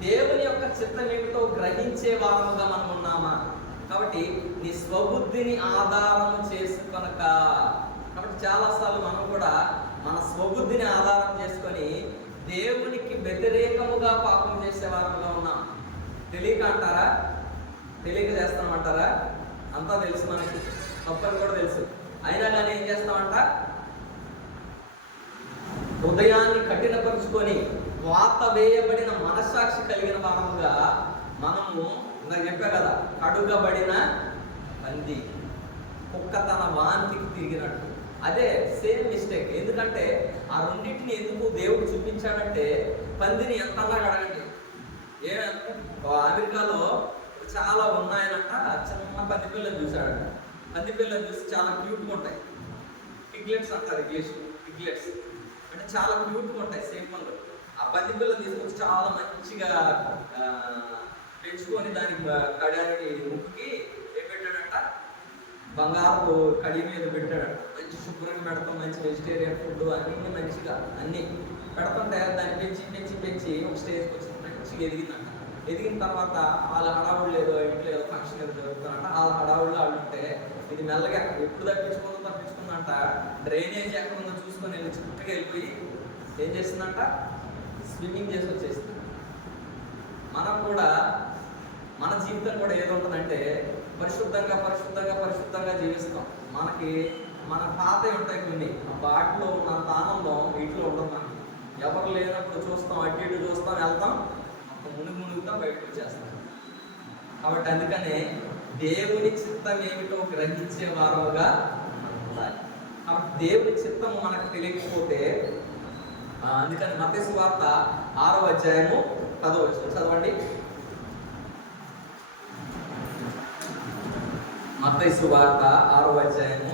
దేవుని యొక్క చిత్తం ఏమిటో గ్రహించే వారముగా మనం ఉన్నామా? కాబట్టి నీ స్వబుద్ధిని ఆధారం చేసుకొనక. కాబట్టి చాలాసార్లు మనం కూడా మన స్వబుద్ధిని ఆధారం చేసుకొని దేవునికి వ్యతిరేకముగా పాపం చేసే వారముగా ఉన్నాం. తెలియక అంటారా? తెలియక చేస్తామంటారా? అంతా తెలుసు, మనకి తప్పని కూడా తెలుసు. అయినా కానీ ఏం చేస్తామంట? హృదయాన్ని కఠినపరుచుకొని వాత వేయబడిన మనస్సాక్షి కలిగిన వారముగా మనము, నాకు చెప్పా కదా, కడుగబడిన పంది కుక్క తన వాంతికి తిరిగినట్టు అదే సేమ్ మిస్టేక్. ఎందుకంటే ఆ రెండింటిని ఎందుకు దేవుడు చూపించాడంటే, పందిని ఎంత అన్నాడు అడగండి. అమెరికాలో చాలా ఉన్నాయనంట. చిన్న పంది పిల్లని చూశాడంట. పంది పిల్లని చూసి చాలా క్యూట్గా ఉంటాయి. పిగ్లెట్స్ అంటారు ఇంగ్లీష్. పిగ్లెట్స్ అంటే చాలా క్యూట్గా ఉంటాయి సేమ్ పనులు. ఆ పంది పిల్లని తీసుకొచ్చి చాలా మంచిగా పెంచుకొని దానికి కడియానికి ముక్కుకి ఏం పెట్టాడంట, బంగారు కడి మీద పెట్టాడంట. మంచి శుభ్రంగా పెడతాం, మంచి వెజిటేరియన్ ఫుడ్ అన్నీ మంచిగా అన్నీ పెడతాంటే దాన్ని పెంచి పెంచి పెంచి ఒక స్టేజ్కి వచ్చింది, మంచిగా ఎదిగిందంట. ఎదిగిన తర్వాత వాళ్ళ హడావుళ్ళు ఏదో ఇంట్లో ఏదో ఫంక్షన్ ఏదో జరుగుతుందంట. వాళ్ళ హడావుళ్ళు వాళ్ళు ఉంటే ఇది మెల్లగా ఎప్పుడు తప్పించుకుందంట. డ్రైనేజ్ ఎక్కడ ఉందో చూసుకొని వెళ్ళి చుట్టూ వెళ్ళిపోయి ఏం చేస్తుందంట, స్విమ్మింగ్ చేసి వచ్చేసింది. మనం కూడా మన జీవితం కూడా ఏదుంటుందంటే పరిశుద్ధంగా పరిశుద్ధంగా పరిశుద్ధంగా జీవిస్తాం. మన పాతవి ఉంటాయి కొన్ని, ఆ వాటిలో ఉన్నంత ఆనందం వీటిలో ఉండదు. మనకి ఎవరు లేనప్పుడు చూస్తాం, అటు ఇటు చూస్తాం, వెళ్తాం, మునుగుతాం, బయటకు వచ్చేస్తాం. కాబట్టి అందుకనే దేవుని చిత్తం ఏమిటో గ్రహించే వారముగా ఉండాలి. కాబట్టి దేవుని చిత్తం మనకు తెలియకపోతే, అందుకని మత్తయి సువార్త 6వ అధ్యాయము 10వ వచనం చదవండి. మత్తయి సువార్త 6వ అధ్యాయము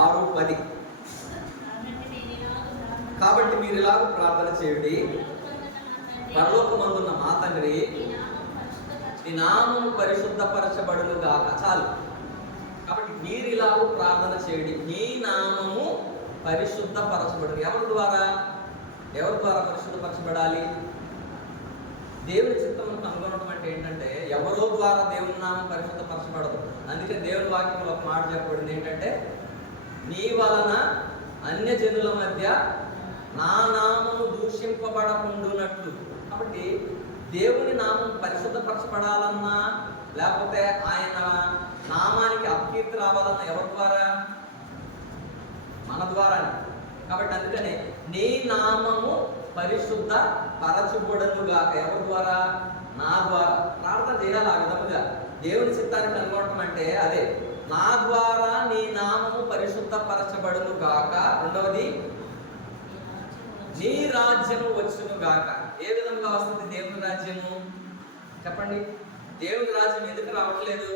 6:10. కాబట్టి మీరు ఇలాగ ప్రార్థన చేయండి, పరలోకమందున్న మా తండ్రి, నీ నామము పరిశుద్ధపరచబడును గాక. చాలు. కాబట్టి మీరు ఇలాగ ప్రార్థన చేయండి, నీ నామము పరిశుద్ధపరచబడును. ఎవరి ద్వారా పరిశుద్ధపరచబడాలి? దేవుని చిత్తమును కనుగొనడం అంటే ఏంటంటే, ఎవరో ద్వారా దేవుని నామం పరిశుద్ధపరచబడదు. అందుకే దేవుని వాక్యంలో ఒక మాట చెప్పబడింది ఏంటంటే, నీ వలన అన్యజనుల మధ్య నా నామము దూషింపబడకుండునట్లు. కాబట్టి దేవుని నామం పరిశుద్ధపరచబడాలన్నా, లేకపోతే ఆయన నామానికి అపకీర్తి రావాలన్నా ఎవరి ద్వారా? మన ద్వారానే. కాబట్టి అందుకనే నీ నామము పరిశుద్ధ పరచబడునుగాక. ఎవరి ద్వారా? నా ద్వారా. ప్రార్థన చేయాలి ఆ విధముగా. దేవుని చిత్తాన్ని కనుగొనడం అంటే అదే, నా ద్వారా నీ నామము పరిశుద్ధ పరచబడును గాక. రెండవది, నీ రాజ్యము వచ్చును గాక. ఏ విధంగా వస్తుంది దేవుని రాజ్యము? చెప్పండి. దేవుని రాజ్యం ఎందుకు రావట్లేదు?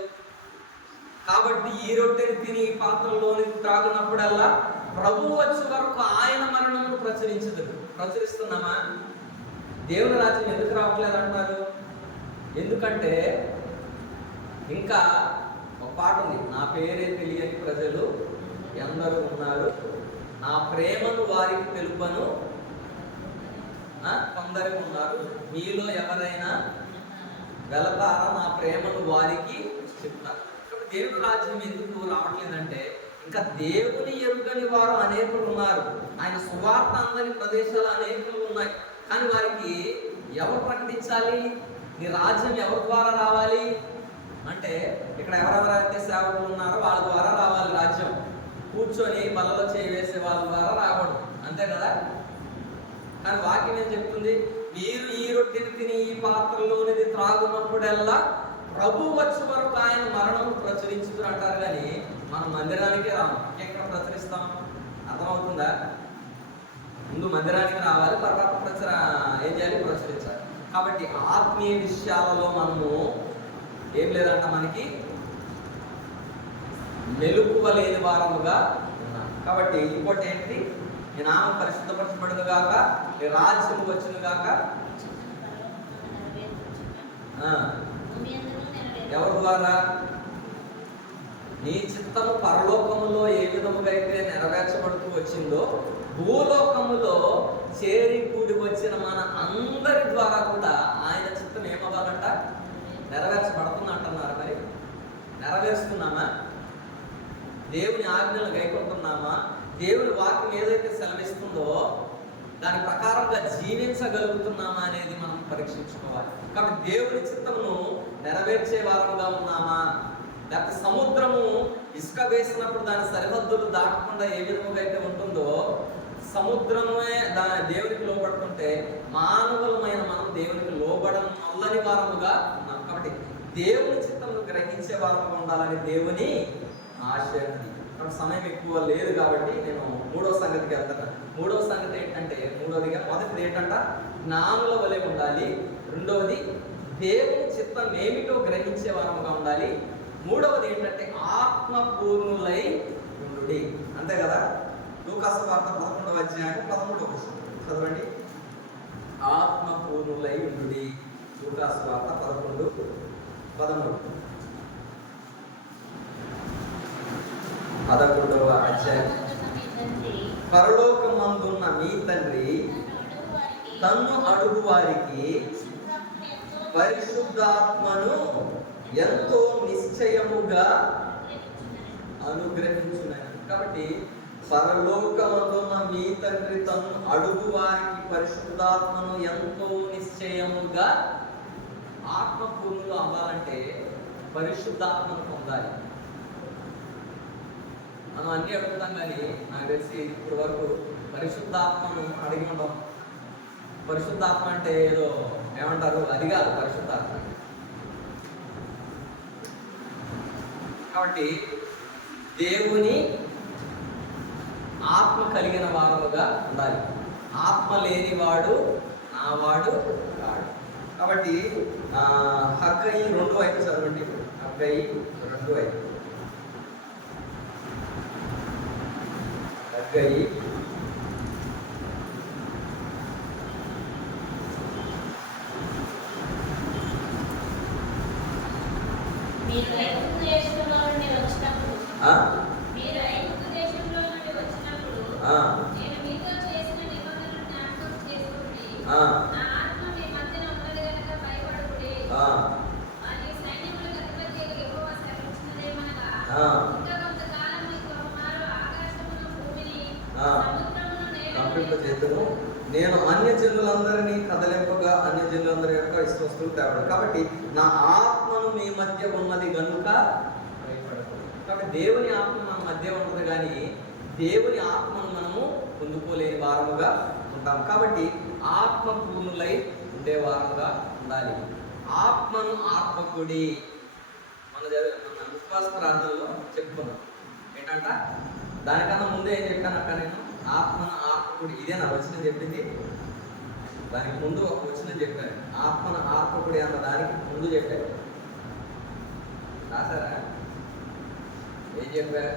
కాబట్టి ఈ రొట్టెని తిని పాత్రలోని త్రాగునప్పుడల్లా ప్రభువు వచ్చే వరకు ఆయన మరణమును ప్రచురిస్తున్నామా? దేవుని రాజ్యం ఎందుకు రావట్లేదు అంటారు? ఎందుకంటే ఇంకా ఒక పాట ఉంది, నా పేరే తెలియని ప్రజలు ఎందరూ ఉన్నారు, నా ప్రేమను వారికి తెలుపను కొందరు ఉన్నారు, మీలో ఎవరైనా వెళతారా నా ప్రేమను వారికి చెప్తారు. కాబట్టి దేవుని రాజ్యం ఎందుకు రావట్లేదంటే, ఇంకా దేవుని ఎరుగని వారు అనేకులు ఉన్నారు. ఆయన సువార్త అందని ప్రదేశాలు అనేకులు ఉన్నాయి. కానీ వారికి ఎవరు ప్రకటించాలి? నీ రాజ్యం ఎవరి ద్వారా రావాలి అంటే, ఇక్కడ ఎవరెవరైతే సేవకులు ఉన్నారో వాళ్ళ ద్వారా రావాలి రాజ్యం. కూర్చొని బలలో చేయి వేసే వాళ్ళ ద్వారా రాకూడదు, అంతే కదా? కానీ వాక్యం ఏం చెప్తుంది? మీరు ఈ రొట్టెని తిని ఈ పాత్రలోనిది త్రాగునప్పుడల్లా ప్రభు వచ్చే వరకు ఆయన మరణం ప్రచురించుతున్నారు అంటారు. కానీ మనం మందిరానికే రాము, ఎక్కడ ప్రచురిస్తాం? అర్థమవుతుందా? ముందు మందిరానికి రావాలి, తర్వాత ఏం చేయాలి? ప్రచురించాలి. కాబట్టి ఆత్మీయ విషయాలలో మనము ఏం లేదంట, మనకి మెలుకువ లేని వారముగా ఉన్నాం. కాబట్టి ఇంకోటి ఏంటి? నీ నామం పరిశుద్ధపరచబడును గాక, నీ రాజ్యం వచ్చును గాక. ఎవరి ద్వారా? నీ చిత్తము పరలోకములో ఏ విధముగా అయితే నెరవేర్చబడుతూ వచ్చిందో, భూలోకములో చేరి కూడి వచ్చిన మన అందరి ద్వారా కూడా ఆయన చిత్తం ఏమవ్వాలంట? నెరవేర్చబడుతుంది అంటున్నారు. మరి నెరవేరుస్తున్నామా? దేవుని ఆజ్ఞలు గైకొంటున్నామా? దేవుని వాక్యం ఏదైతే సెలవిస్తుందో దాని ప్రకారంగా జీవించగలుగుతున్నామా అనేది మనం పరీక్షించుకోవాలి. కాబట్టి దేవుని చిత్తమును నెరవేర్చే వారముగా ఉన్నామా? లేకపోతే సముద్రము ఇసుక వేసినప్పుడు దాని సరిహద్దులు దాటకుండా ఏ విధముగా అయితే ఉంటుందో, సముద్రమే దేవునికి లోబడుతుంటే మానవులమైన మనం దేవునికి లోబడని వారముగా ఉన్నాం. కాబట్టి దేవుని చిత్తమును గ్రహించే వారముగా ఉండాలని దేవుని ఆశయం. కాబట్టి సమయం ఎక్కువ లేదు కాబట్టి నేను మూడవ సంగతికి వెళ్తాను. మూడవ సంగతి ఏంటంటే, మొదటిది ఏంటంట, జ్ఞానుల వలె ఉండాలి. రెండవది దేవుని చిత్తం ఏమిటో గ్రహించే వారముగా ఉండాలి. మూడవది ఏంటంటే ఆత్మపూర్ణులై ఉండుడి. అంతే కదా. లూకాసు వార్త 11వ అధ్యాయం 13వ వచనం చదవండి. ఆత్మపూర్ణులై ఉండుడి. లూకాసు వార్త 11వ అధ్యాయం. పరలోకమందున్న మీ తండ్రి తన్ను అడుగు వారికి పరిశుద్ధాత్మను ఎంతో నిశ్చయముగా అనుగ్రహించునని. కాబట్టి పరలోకమందున్న మీ తండ్రి తన్ను అడుగు వారికి పరిశుద్ధాత్మను ఎంతో నిశ్చయముగా. ఆత్మపూర్ణులు అవ్వాలంటే పరిశుద్ధాత్మను పొందాలి. మనం అన్ని అడుగుతాం, కానీ నాకు తెలిసి ఇప్పటి వరకు పరిశుద్ధాత్మను అడిగి ఉంటాం. పరిశుద్ధాత్మ అంటే ఏదో ఏమంటారు, అది కాదు పరిశుద్ధాత్మ. కాబట్టి దేవుని ఆత్మ కలిగిన వారుగా ఉండాలి. ఆత్మ లేనివాడు నావాడు కాడు. కాబట్టి హగ్గయి 2:5 చదవండి. హగ్గయి 2:5. హగ్గయి నేను అన్యజనులందరినీ కదలింపగా అన్యజనులందరి యొక్క విశ్వస్తులు తేవడం. కాబట్టి నా ఆత్మను మీ మధ్య ఉన్నది గనుక భయపడకూడదు. కాబట్టి దేవుని ఆత్మ మన మధ్య ఉన్నది, కానీ దేవుని ఆత్మను మనము పొందుకోలేని వారముగా ఉంటాం. కాబట్టి ఆత్మ పూర్ణులై ఉండే వారముగా ఉండాలి. ఆత్మను ఆత్మకుడి మన ఉపవాస ప్రార్థనలో చెప్పుకున్నాం. ఏంటంట, దానికన్నా ముందే ఏం చెప్పాను అక్క, నేను ఆత్మను ఆత్మకుడి. ఇదే నా వచనం చెప్పింది. దానికి ముందు ఒక వచనం చెప్పాను. ఆత్మను ఆత్మకుడి అన్న దానికి ముందు చెప్పాను. రాసారా? ఏం చెప్పారు?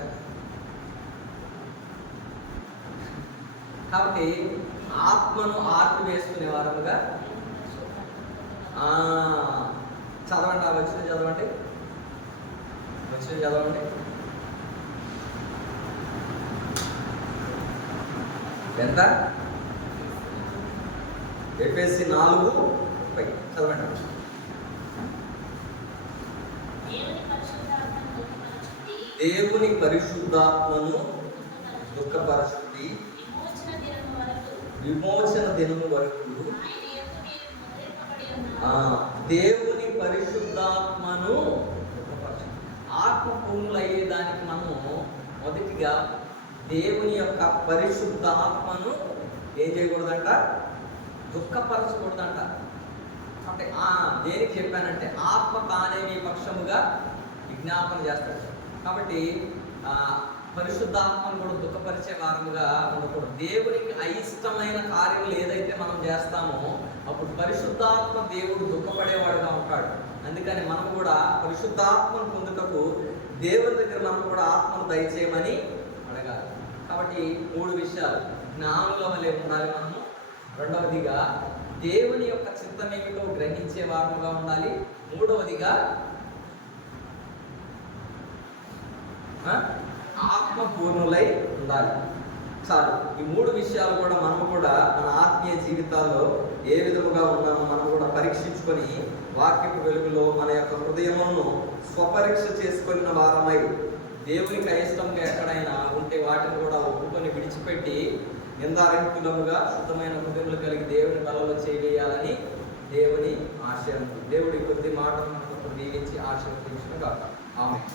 కాబట్టి ఆత్మను ఆర్పు వేసుకునే వారముగా చదవండి. ఆ వచనం చదవండి. వచనం చదవండి. ఎంత? ఎఫెసీ 4:30 చదవండి. దేవుని పరిశుద్ధాత్మను దుఃఖపరచుడి, విమోచన దినము వరకు. దేవుని పరిశుద్ధాత్మను ఆత్మ పూర్ణులయ్యే దానికి మనము మొదటిగా దేవుని యొక్క పరిశుద్ధాత్మను ఏం చేయకూడదంట, దుఃఖపరచకూడదంట. అంటే దేనికి చెప్పానంటే ఆత్మ తానే మీ పక్షముగా విజ్ఞాపన చేస్తాడు. కాబట్టి పరిశుద్ధాత్మను కూడా దుఃఖపరిచే వారముగా ఉండకూడదు. దేవునికి అయిష్టమైన కార్యములు ఏదైతే మనం చేస్తామో అప్పుడు పరిశుద్ధాత్మ దేవుడు దుఃఖపడేవాడుగా ఉంటాడు. అందుకని మనం కూడా పరిశుద్ధాత్మను పొందుటకు దేవుని దగ్గర మనం కూడా ఆత్మను దయచేయమని అడగాలి. కాబట్టి 3 విషయాలు. జ్ఞానుల వలె ఉండాలి మనము. రెండవదిగా దేవుని యొక్క చిత్తం ఏమిటో గ్రహించే వారముగా ఉండాలి. మూడవదిగా ఆత్మపూర్ణులై ఉండాలి. చాలు. ఈ 3 విషయాలు కూడా మనము కూడా మన ఆత్మీయ జీవితాల్లో ఏ విధముగా ఉన్నామో మనం కూడా పరీక్షించుకొని వాక్యపు వెలుగులో మన యొక్క హృదయమును స్వపరీక్ష చేసుకున్న వారమై దేవునికి అయిష్టంగా ఎక్కడైనా ఉంటే వాటిని కూడా ఒప్పుకొని విడిచిపెట్టి నిందారహితులముగా శుద్ధమైన హృదయములు కలిగి దేవుని బలలో చేయాలని దేవుని ఆశయం. దేవుడి కొద్ది మాటలు మనకు దీవించి ఆశీర్వదించును గాక. ఆమేన్.